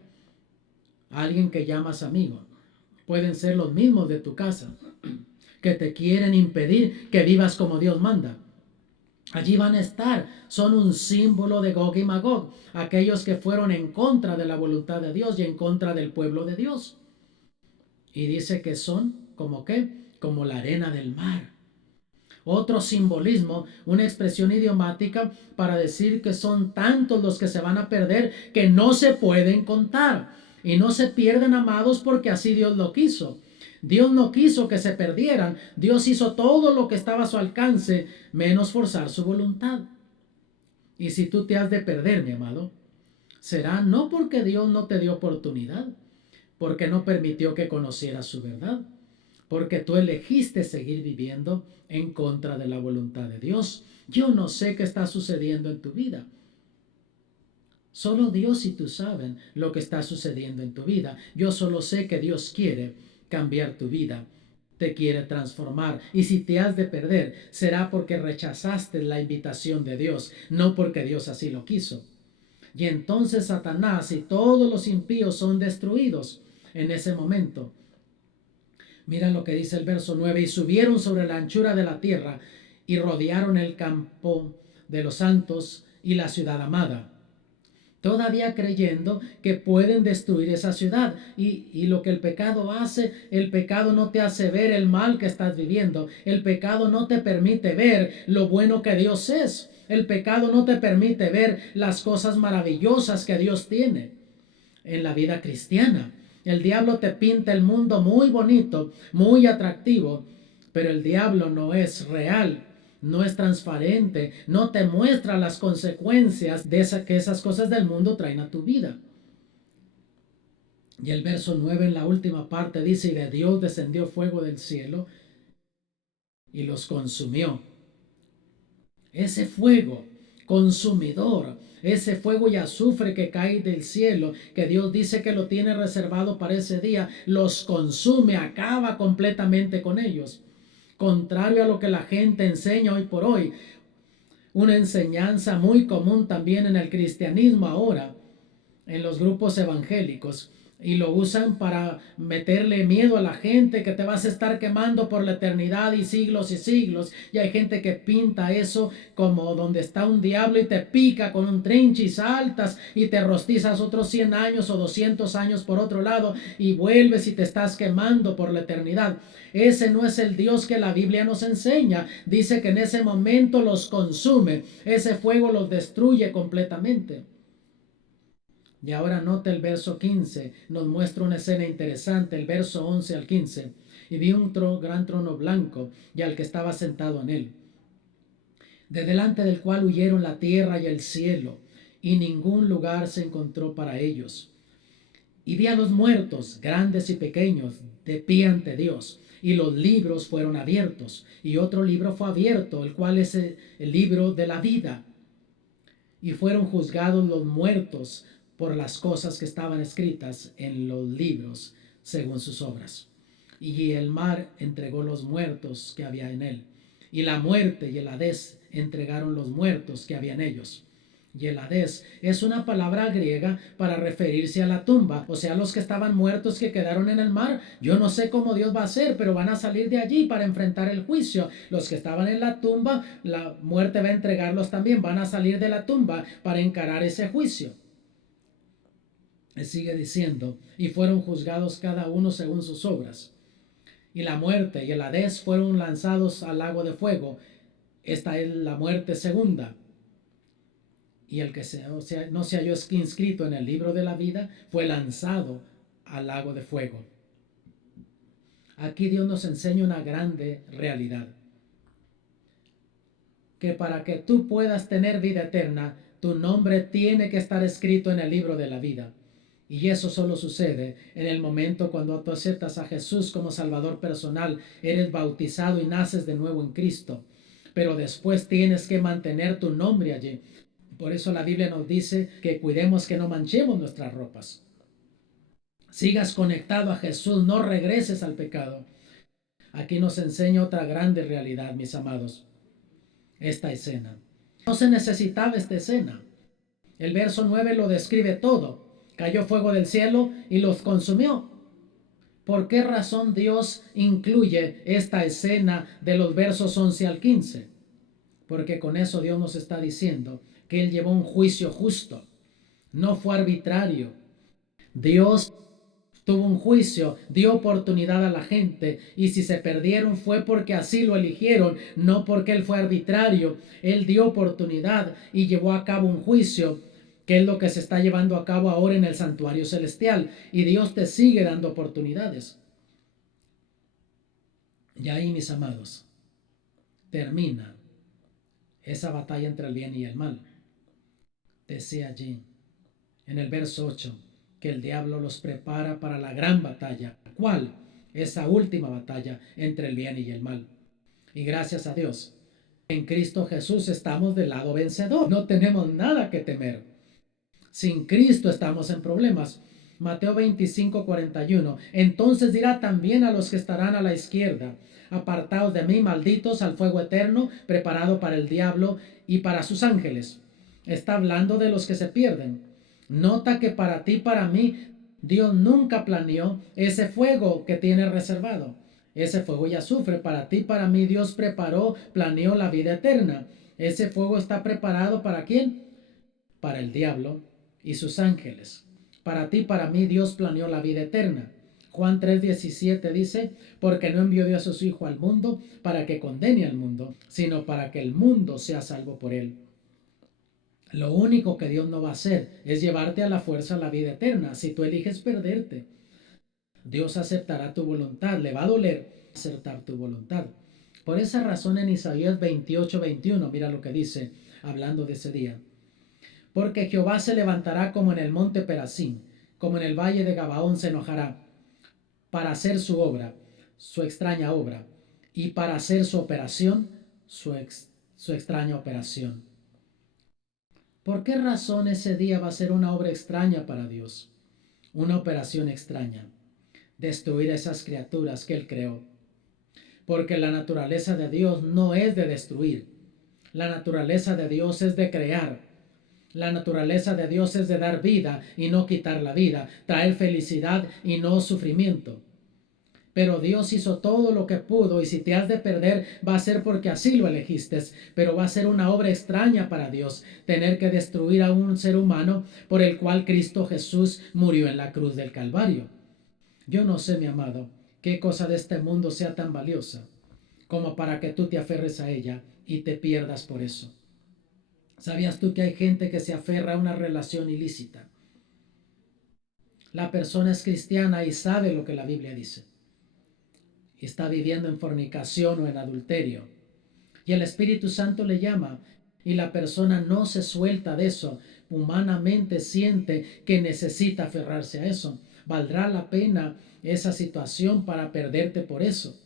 alguien que llamas amigo. Pueden ser los mismos de tu casa, que te quieren impedir que vivas como Dios manda. Allí van a estar, son un símbolo de Gog y Magog, aquellos que fueron en contra de la voluntad de Dios y en contra del pueblo de Dios. Y dice que son, ¿como qué? Como la arena del mar. Otro simbolismo, una expresión idiomática para decir que son tantos los que se van a perder que no se pueden contar. Y no se pierden, amados, porque así Dios lo quiso. Dios no quiso que se perdieran. Dios hizo todo lo que estaba a su alcance, menos forzar su voluntad. Y si tú te has de perder, mi amado, será no porque Dios no te dio oportunidad, porque no permitió que conocieras su verdad, porque tú elegiste seguir viviendo en contra de la voluntad de Dios. Yo no sé qué está sucediendo en tu vida. Solo Dios y tú saben lo que está sucediendo en tu vida. Yo solo sé que Dios quiere cambiar tu vida, te quiere transformar. Y si te has de perder, será porque rechazaste la invitación de Dios, no porque Dios así lo quiso. Y entonces Satanás y todos los impíos son destruidos en ese momento. Mira lo que dice el verso 9: y subieron sobre la anchura de la tierra y rodearon el campo de los santos y la ciudad amada, todavía creyendo que pueden destruir esa ciudad. Y lo que el pecado hace, el pecado no te hace ver el mal que estás viviendo. El pecado no te permite ver lo bueno que Dios es. El pecado no te permite ver las cosas maravillosas que Dios tiene en la vida cristiana. El diablo te pinta el mundo muy bonito, muy atractivo, pero el diablo no es real, no es transparente, no te muestra las consecuencias de que esas cosas del mundo traen a tu vida. Y el verso 9 en la última parte dice: y de Dios descendió fuego del cielo y los consumió. Ese fuego consumidor, ese fuego y azufre que cae del cielo, que Dios dice que lo tiene reservado para ese día, los consume, acaba completamente con ellos. Contrario a lo que la gente enseña hoy por hoy, una enseñanza muy común también en el cristianismo ahora, en los grupos evangélicos, y lo usan para meterle miedo a la gente, que te vas a estar quemando por la eternidad y siglos y siglos. Y hay gente que pinta eso como donde está un diablo y te pica con un trinche y saltas y te rostizas otros 100 años o 200 años por otro lado y vuelves y te estás quemando por la eternidad. Ese no es el Dios que la Biblia nos enseña. Dice que en ese momento los consume, ese fuego los destruye completamente. Y ahora nota el verso 15, nos muestra una escena interesante, el verso 11 al 15. Y vi un gran trono blanco y al que estaba sentado en él, de delante del cual huyeron la tierra y el cielo, y ningún lugar se encontró para ellos. Y vi a los muertos, grandes y pequeños, de pie ante Dios, y los libros fueron abiertos, y otro libro fue abierto, el cual es el libro de la vida. Y fueron juzgados los muertos por las cosas que estaban escritas en los libros según sus obras. Y el mar entregó los muertos que había en él, y la muerte y el Hades entregaron los muertos que había en ellos. Y el Hades es una palabra griega para referirse a la tumba, o sea, los que estaban muertos que quedaron en el mar. Yo no sé cómo Dios va a hacer, pero van a salir de allí para enfrentar el juicio. Los que estaban en la tumba, la muerte va a entregarlos también, van a salir de la tumba para encarar ese juicio. Sigue diciendo: y fueron juzgados cada uno según sus obras. Y la muerte y el Hades fueron lanzados al lago de fuego. Esta es la muerte segunda. Y el que no se halló inscrito en el libro de la vida fue lanzado al lago de fuego. Aquí Dios nos enseña una grande realidad: que para que tú puedas tener vida eterna, tu nombre tiene que estar escrito en el libro de la vida. Y eso solo sucede en el momento cuando tú aceptas a Jesús como Salvador personal, eres bautizado y naces de nuevo en Cristo. Pero después tienes que mantener tu nombre allí. Por eso la Biblia nos dice que cuidemos que no manchemos nuestras ropas. Sigas conectado a Jesús, no regreses al pecado. Aquí nos enseña otra grande realidad, mis amados. Esta escena. No se necesitaba esta escena. El verso 9 lo describe todo. Cayó fuego del cielo y los consumió. ¿Por qué razón Dios incluye esta escena de los versos 11 al 15? Porque con eso Dios nos está diciendo que Él llevó un juicio justo. No fue arbitrario. Dios tuvo un juicio, dio oportunidad a la gente, y si se perdieron fue porque así lo eligieron, no porque Él fue arbitrario. Él dio oportunidad y llevó a cabo un juicio, que es lo que se está llevando a cabo ahora en el santuario celestial, y Dios te sigue dando oportunidades. Y ahí, mis amados, termina esa batalla entre el bien y el mal. Decía allí, en el verso 8, que el diablo los prepara para la gran batalla. ¿Cuál? Esa última batalla entre el bien y el mal. Y gracias a Dios, en Cristo Jesús estamos del lado vencedor. No tenemos nada que temer. Sin Cristo estamos en problemas. Mateo 25:41. Entonces dirá también a los que estarán a la izquierda: apartaos de mí, malditos, al fuego eterno, preparado para el diablo y para sus ángeles. Está hablando de los que se pierden. Nota que para ti, para mí, Dios nunca planeó ese fuego que tiene reservado. Ese fuego y azufre, para ti, para mí, Dios preparó, planeó la vida eterna. Ese fuego está preparado ¿para quién? Para el diablo y sus ángeles. Para ti, para mí, Dios planeó la vida eterna. Juan 3:17 dice, porque no envió Dios a su Hijo al mundo para que condene al mundo, sino para que el mundo sea salvo por él. Lo único que Dios no va a hacer es llevarte a la fuerza a la vida eterna. Si tú eliges perderte, Dios aceptará tu voluntad. Le va a doler aceptar tu voluntad. Por esa razón en Isaías 28:21, mira lo que dice, hablando de ese día. Porque Jehová se levantará como en el monte Perazín, como en el valle de Gabaón se enojará, para hacer su obra, su extraña obra, y para hacer su operación, su extraña operación. ¿Por qué razón ese día va a ser una obra extraña para Dios? Una operación extraña. Destruir a esas criaturas que Él creó. Porque la naturaleza de Dios no es de destruir. La naturaleza de Dios es de crear. La naturaleza de Dios es de dar vida y no quitar la vida, traer felicidad y no sufrimiento. Pero Dios hizo todo lo que pudo, y si te has de perder va a ser porque así lo elegiste, pero va a ser una obra extraña para Dios tener que destruir a un ser humano por el cual Cristo Jesús murió en la cruz del Calvario. Yo no sé, mi amado, qué cosa de este mundo sea tan valiosa como para que tú te aferres a ella y te pierdas por eso. ¿Sabías tú que hay gente que se aferra a una relación ilícita? La persona es cristiana y sabe lo que la Biblia dice. Está viviendo en fornicación o en adulterio. Y el Espíritu Santo le llama y la persona no se suelta de eso. Humanamente siente que necesita aferrarse a eso. ¿Valdrá la pena esa situación para perderte por eso?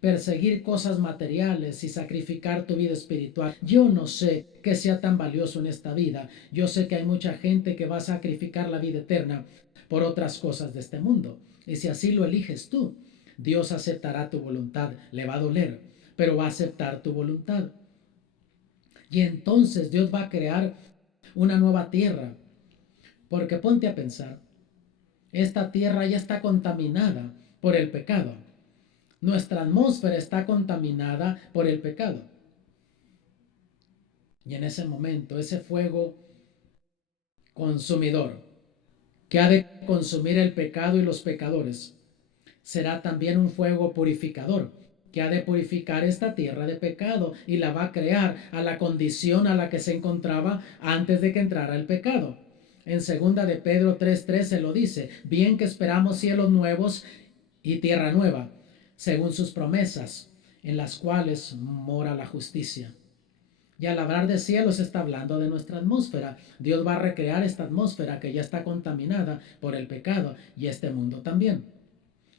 Perseguir cosas materiales y sacrificar tu vida espiritual. Yo no sé qué sea tan valioso en esta vida. Yo sé que hay mucha gente que va a sacrificar la vida eterna por otras cosas de este mundo. Y si así lo eliges tú, Dios aceptará tu voluntad. Le va a doler, pero va a aceptar tu voluntad. Y entonces Dios va a crear una nueva tierra. Porque ponte a pensar, esta tierra ya está contaminada por el pecado. Nuestra atmósfera está contaminada por el pecado. Y en ese momento, ese fuego consumidor que ha de consumir el pecado y los pecadores, será también un fuego purificador que ha de purificar esta tierra de pecado y la va a crear a la condición a la que se encontraba antes de que entrara el pecado. En 2 de Pedro 3:13 lo dice, bien que esperamos cielos nuevos y tierra nueva, según sus promesas, en las cuales mora la justicia. Y al hablar de cielos está hablando de nuestra atmósfera. Dios va a recrear esta atmósfera que ya está contaminada por el pecado y este mundo también.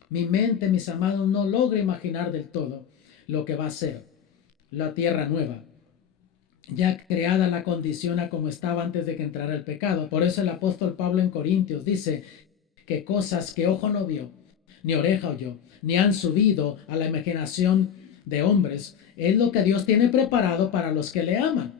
Mi mente, mis amados, no logra imaginar del todo lo que va a ser la tierra nueva, ya creada la condición a como estaba antes de que entrara el pecado. Por eso el apóstol Pablo en Corintios dice que cosas que ojo no vio, ni oreja oyó, ni han subido a la imaginación de hombres, es lo que Dios tiene preparado para los que le aman.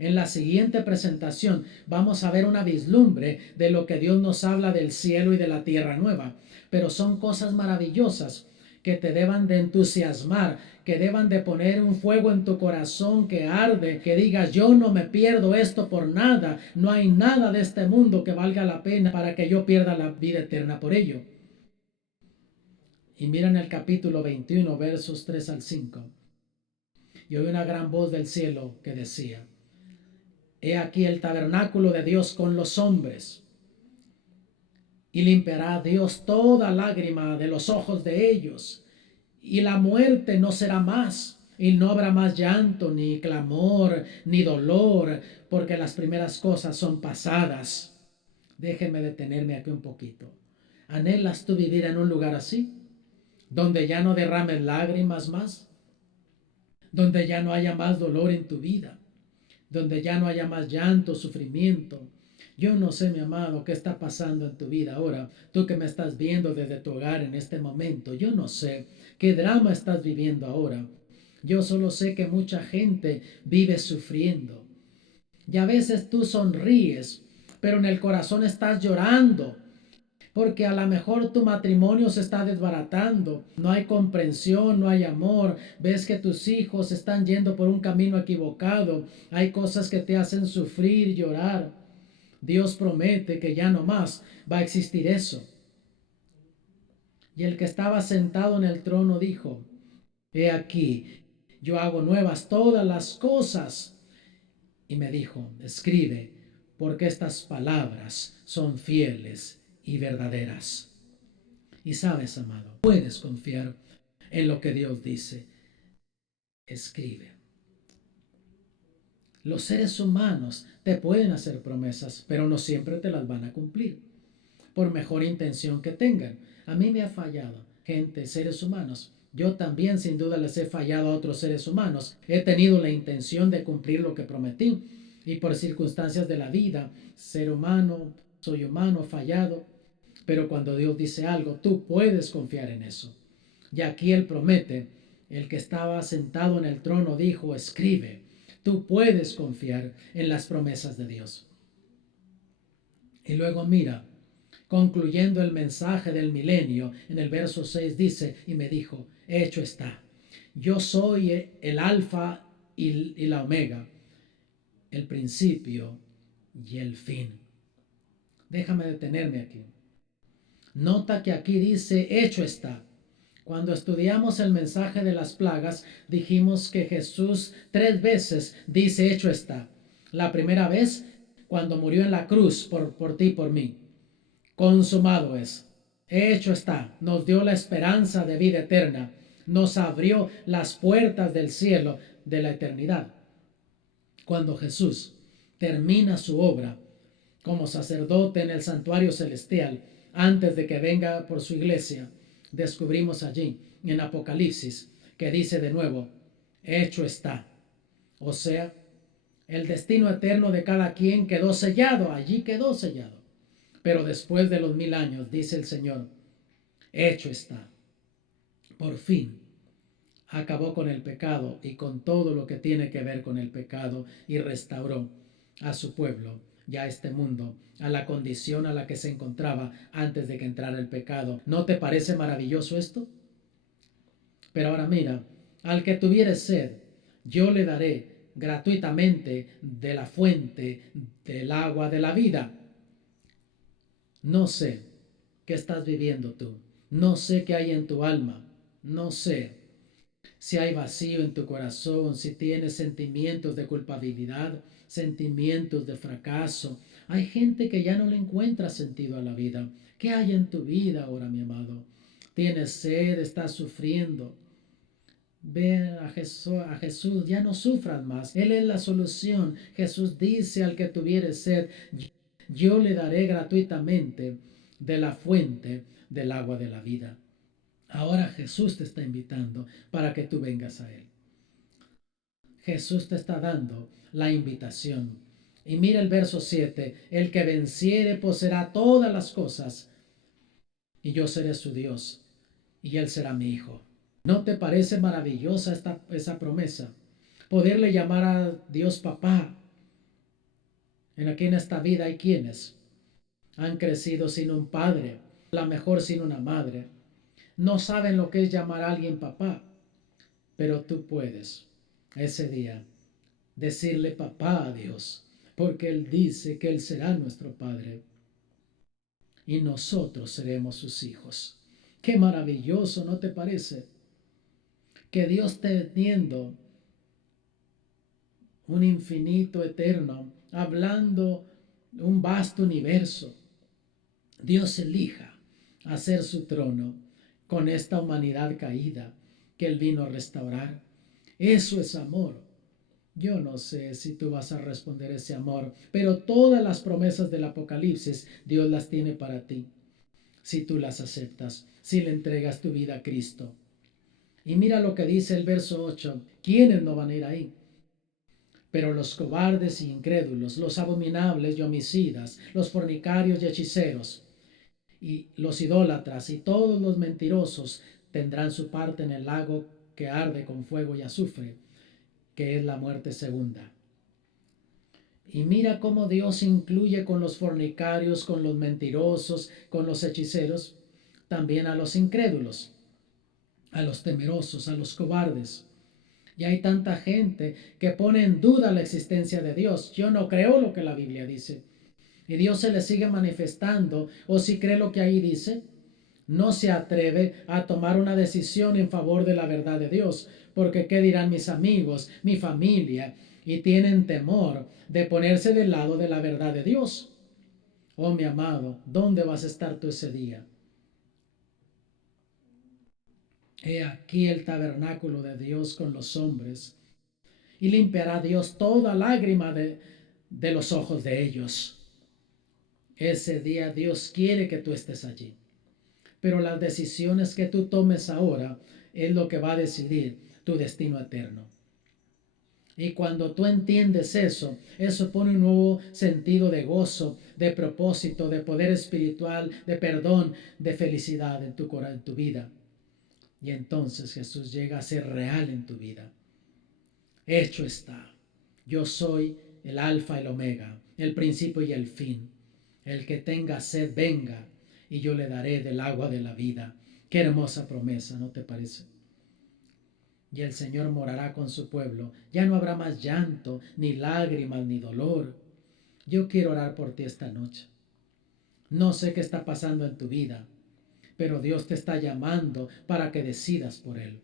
En la siguiente presentación vamos a ver una vislumbre de lo que Dios nos habla del cielo y de la tierra nueva. Pero son cosas maravillosas que te deban de entusiasmar, que deban de poner un fuego en tu corazón que arde, que digas, yo no me pierdo esto por nada, no hay nada de este mundo que valga la pena para que yo pierda la vida eterna por ello. Y miren el capítulo 21, versos 3 al 5. Y oí una gran voz del cielo que decía: He aquí el tabernáculo de Dios con los hombres, y limpiará Dios toda lágrima de los ojos de ellos, y la muerte no será más, y no habrá más llanto, ni clamor, ni dolor, porque las primeras cosas son pasadas. Déjeme detenerme aquí un poquito. ¿Anhelas tú vivir en un lugar así? Donde ya no derrames lágrimas más, donde ya no haya más dolor en tu vida, donde ya no haya más llanto, sufrimiento. Yo no sé, mi amado, qué está pasando en tu vida ahora. Tú que me estás viendo desde tu hogar en este momento, yo no sé qué drama estás viviendo ahora. Yo solo sé que mucha gente vive sufriendo. Y a veces tú sonríes, pero en el corazón estás llorando, porque a lo mejor tu matrimonio se está desbaratando, no hay comprensión, no hay amor, ves que tus hijos están yendo por un camino equivocado, hay cosas que te hacen sufrir, llorar. Dios promete que ya no más va a existir eso. Y el que estaba sentado en el trono dijo: He aquí, yo hago nuevas todas las cosas. Y me dijo: Escribe, porque estas palabras son fieles y verdaderas. Y sabes, amado, puedes confiar en lo que Dios dice. Escribe. Los seres humanos te pueden hacer promesas, pero no siempre te las van a cumplir, por mejor intención que tengan. A mí me ha fallado gente, seres humanos. Yo también sin duda les he fallado a otros seres humanos. He tenido la intención de cumplir lo que prometí, y por circunstancias de la vida, ser humano, soy humano, fallado. Pero cuando Dios dice algo, tú puedes confiar en eso. Y aquí Él promete: el que estaba sentado en el trono dijo: escribe. Tú puedes confiar en las promesas de Dios. Y luego mira, concluyendo el mensaje del milenio, en el verso 6 dice: y me dijo: hecho está. Yo soy el alfa y la omega, el principio y el fin. Déjame detenerme aquí. Nota que aquí dice: hecho está. Cuando estudiamos el mensaje de las plagas, dijimos que Jesús 3 veces dice: hecho está. La primera vez, cuando murió en la cruz por ti y por mí. Consumado es. Hecho está. Nos dio la esperanza de vida eterna. Nos abrió las puertas del cielo, de la eternidad. Cuando Jesús termina su obra como sacerdote en el santuario celestial, antes de que venga por su iglesia, descubrimos allí en Apocalipsis que dice de nuevo: hecho está. O sea, el destino eterno de cada quien quedó sellado, allí quedó sellado. Pero después de los 1000 años, dice el Señor: hecho está. Por fin acabó con el pecado y con todo lo que tiene que ver con el pecado, y restauró a su pueblo y a este mundo a la condición a la que se encontraba antes de que entrara el pecado. ¿No te parece maravilloso esto? Pero ahora mira: al que tuviere sed, yo le daré gratuitamente de la fuente del agua de la vida. No sé qué estás viviendo tú, no sé qué hay en tu alma, no sé si hay vacío en tu corazón, si tienes sentimientos de culpabilidad, sentimientos de fracaso. Hay gente que ya no le encuentra sentido a la vida. ¿Qué hay en tu vida ahora, mi amado? ¿Tienes sed? ¿Estás sufriendo? Ve a Jesús, ya no sufras más. Él es la solución. Jesús dice: al que tuviere sed, yo le daré gratuitamente de la fuente del agua de la vida. Ahora Jesús te está invitando para que tú vengas a Él. Jesús te está dando la invitación. Y mira el verso 7: el que venciere poseerá todas las cosas, y yo seré su Dios, y él será mi hijo. ¿No te parece maravillosa esa promesa? Poderle llamar a Dios papá. Aquí en esta vida hay quienes han crecido sin un padre, a lo mejor sin una madre. No saben lo que es llamar a alguien papá, pero tú puedes ese día decirle papá a Dios, porque Él dice que Él será nuestro Padre y nosotros seremos sus hijos. Qué maravilloso, ¿no te parece? Que Dios teniendo un infinito eterno, hablando un vasto universo, Dios elija hacer su trono con esta humanidad caída que Él vino a restaurar. Eso es amor. Yo no sé si tú vas a responder ese amor, pero todas las promesas del Apocalipsis Dios las tiene para ti, si tú las aceptas, si le entregas tu vida a Cristo. Y mira lo que dice el verso 8. ¿Quiénes no van a ir ahí? Pero los cobardes y incrédulos, los abominables y homicidas, los fornicarios y hechiceros, y los idólatras y todos los mentirosos tendrán su parte en el lago que arde con fuego y azufre, que es la muerte segunda. Y mira cómo Dios incluye con los fornicarios, con los mentirosos, con los hechiceros, también a los incrédulos, a los temerosos, a los cobardes. Y hay tanta gente que pone en duda la existencia de Dios. Yo no creo lo que la Biblia dice. Y Dios se le sigue manifestando, o si cree lo que ahí dice, no se atreve a tomar una decisión en favor de la verdad de Dios, porque ¿qué dirán mis amigos, mi familia? Y tienen temor de ponerse del lado de la verdad de Dios. Oh, mi amado, ¿dónde vas a estar tú ese día? He aquí el tabernáculo de Dios con los hombres, y limpiará Dios toda lágrima de los ojos de ellos. Ese día Dios quiere que tú estés allí. Pero las decisiones que tú tomes ahora es lo que va a decidir tu destino eterno. Y cuando tú entiendes eso, eso pone un nuevo sentido de gozo, de propósito, de poder espiritual, de perdón, de felicidad en tu vida. Y entonces Jesús llega a ser real en tu vida. Hecho está. Yo soy el alfa y el omega, el principio y el fin. El que tenga sed, venga, y yo le daré del agua de la vida. Qué hermosa promesa, ¿no te parece? Y el Señor morará con su pueblo. Ya no habrá más llanto, ni lágrimas, ni dolor. Yo quiero orar por ti esta noche. No sé qué está pasando en tu vida, pero Dios te está llamando para que decidas por Él.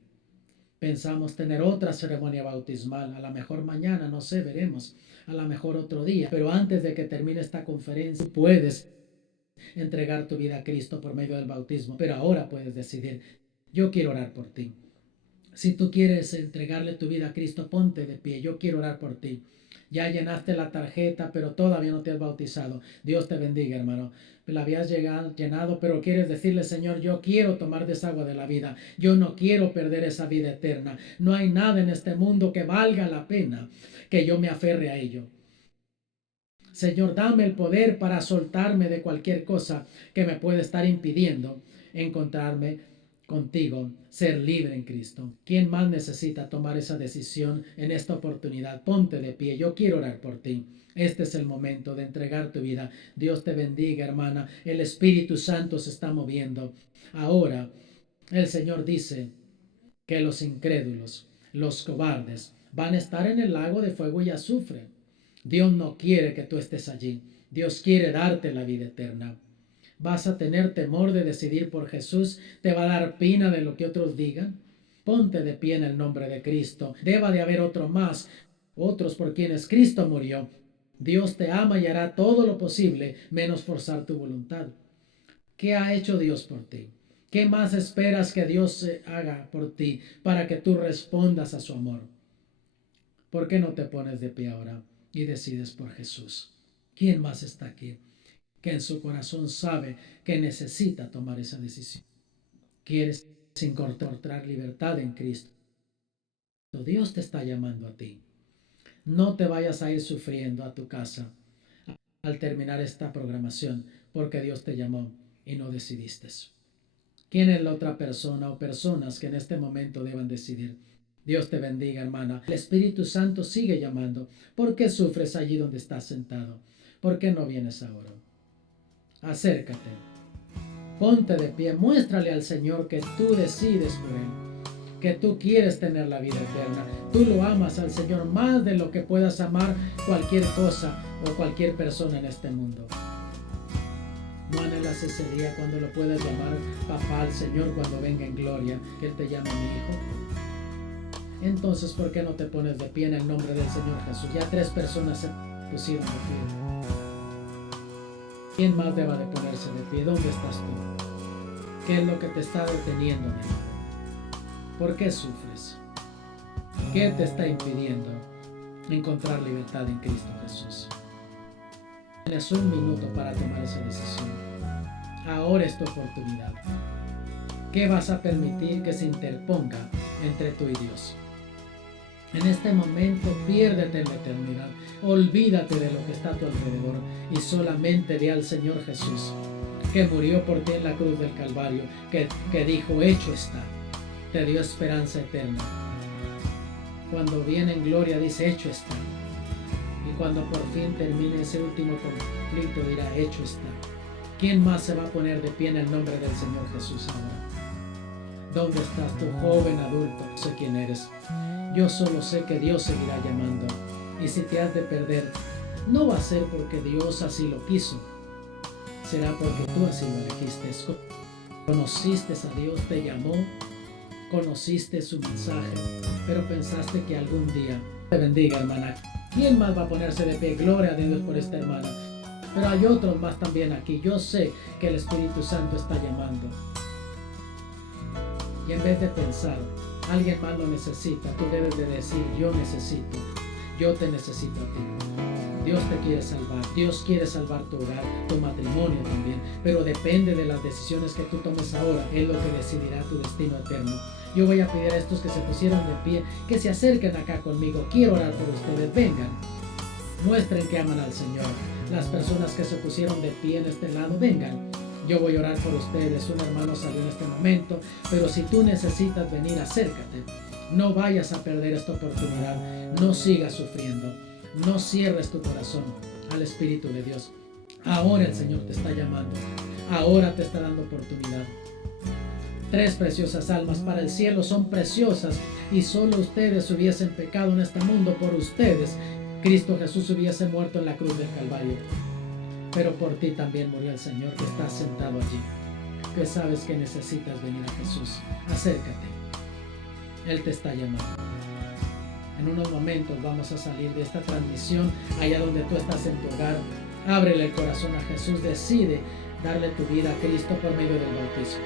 Pensamos tener otra ceremonia bautismal, a lo mejor mañana, no sé, veremos, a lo mejor otro día, pero antes de que termine esta conferencia, puedes entregar tu vida a Cristo por medio del bautismo, pero ahora puedes decidir, yo quiero orar por ti. Si tú quieres entregarle tu vida a Cristo, ponte de pie, yo quiero orar por ti. Ya llenaste la tarjeta, pero todavía no te has bautizado. Dios te bendiga, hermano. La habías llenado, pero quieres decirle, Señor, yo quiero tomar de esa agua de la vida. Yo no quiero perder esa vida eterna. No hay nada en este mundo que valga la pena que yo me aferre a ello. Señor, dame el poder para soltarme de cualquier cosa que me puede estar impidiendo encontrarme contigo, ser libre en Cristo. ¿Quién más necesita tomar esa decisión en esta oportunidad? Ponte de pie, yo quiero orar por ti. Este es el momento de entregar tu vida. Dios te bendiga, hermana. El Espíritu Santo se está moviendo. Ahora, el Señor dice que los incrédulos, los cobardes, van a estar en el lago de fuego y azufre. Dios no quiere que tú estés allí. Dios quiere darte la vida eterna. ¿Vas a tener temor de decidir por Jesús? ¿Te va a dar pena de lo que otros digan? Ponte de pie en el nombre de Cristo. Deba de haber otro más, otros por quienes Cristo murió. Dios te ama y hará todo lo posible menos forzar tu voluntad. ¿Qué ha hecho Dios por ti? ¿Qué más esperas que Dios haga por ti para que tú respondas a su amor? ¿Por qué no te pones de pie ahora y decides por Jesús? ¿Quién más está aquí que en su corazón sabe que necesita tomar esa decisión? ¿Quieres encontrar libertad en Cristo? Dios te está llamando a ti. No te vayas a ir sufriendo a tu casa al terminar esta programación porque Dios te llamó y no decidiste. ¿Quién es la otra persona o personas que en este momento deban decidir? Dios te bendiga, hermana. El Espíritu Santo sigue llamando. ¿Por qué sufres allí donde estás sentado? ¿Por qué no vienes ahora? Acércate. Ponte de pie. Muéstrale al Señor que tú decides por Él. Que tú quieres tener la vida eterna. Tú lo amas al Señor más de lo que puedas amar cualquier cosa o cualquier persona en este mundo. No anhelas ese día cuando lo puedas llamar papá al Señor cuando venga en gloria, que Él te llame mi hijo. Entonces, ¿por qué no te pones de pie en el nombre del Señor Jesús? Ya 3 personas se pusieron de pie. ¿Quién más deba de ponerse de pie? ¿Dónde estás tú? ¿Qué es lo que te está deteniendo, mi hijo? ¿Por qué sufres? ¿Qué te está impidiendo encontrar libertad en Cristo Jesús? Tienes 1 minuto para tomar esa decisión. Ahora es tu oportunidad. ¿Qué vas a permitir que se interponga entre tú y Dios? En este momento, piérdete en la eternidad. Olvídate de lo que está a tu alrededor y solamente ve al Señor Jesús, que murió por ti en la cruz del Calvario, que dijo, hecho está. Te dio esperanza eterna. Cuando viene en gloria, dice, hecho está. Y cuando por fin termine ese último conflicto, dirá, hecho está. ¿Quién más se va a poner de pie en el nombre del Señor Jesús ahora? ¿Dónde estás tú, joven adulto? No sé quién eres. Yo solo sé que Dios seguirá llamando. Y si te has de perder, no va a ser porque Dios así lo quiso. Será porque tú así lo elegiste. Conociste a Dios, te llamó, conociste su mensaje, pero pensaste que algún día... Te bendiga, hermana. ¿Quién más va a ponerse de pie? Gloria a Dios por esta hermana. Pero hay otros más también aquí. Yo sé que el Espíritu Santo está llamando. Y en vez de pensar, alguien más lo necesita, tú debes de decir, yo necesito, yo te necesito a ti. Dios te quiere salvar, Dios quiere salvar tu hogar, tu matrimonio también, pero depende de las decisiones que tú tomes ahora, es lo que decidirá tu destino eterno. Yo voy a pedir a estos que se pusieron de pie, que se acerquen acá conmigo, quiero orar por ustedes, vengan, muestren que aman al Señor. Las personas que se pusieron de pie en este lado, vengan. Yo voy a orar por ustedes. Un hermano salió en este momento, pero si tú necesitas venir, acércate. No vayas a perder esta oportunidad. No sigas sufriendo. No cierres tu corazón al Espíritu de Dios. Ahora el Señor te está llamando. Ahora te está dando oportunidad. 3 preciosas almas para el cielo son preciosas, y solo ustedes hubiesen pecado en este mundo. Por ustedes Cristo Jesús hubiese muerto en la cruz del Calvario. Pero por ti también murió el Señor, que está sentado allí, que sabes que necesitas venir a Jesús. Acércate, Él te está llamando. En unos momentos vamos a salir de esta transmisión allá donde tú estás en tu hogar. Ábrele el corazón a Jesús, decide darle tu vida a Cristo por medio del bautismo.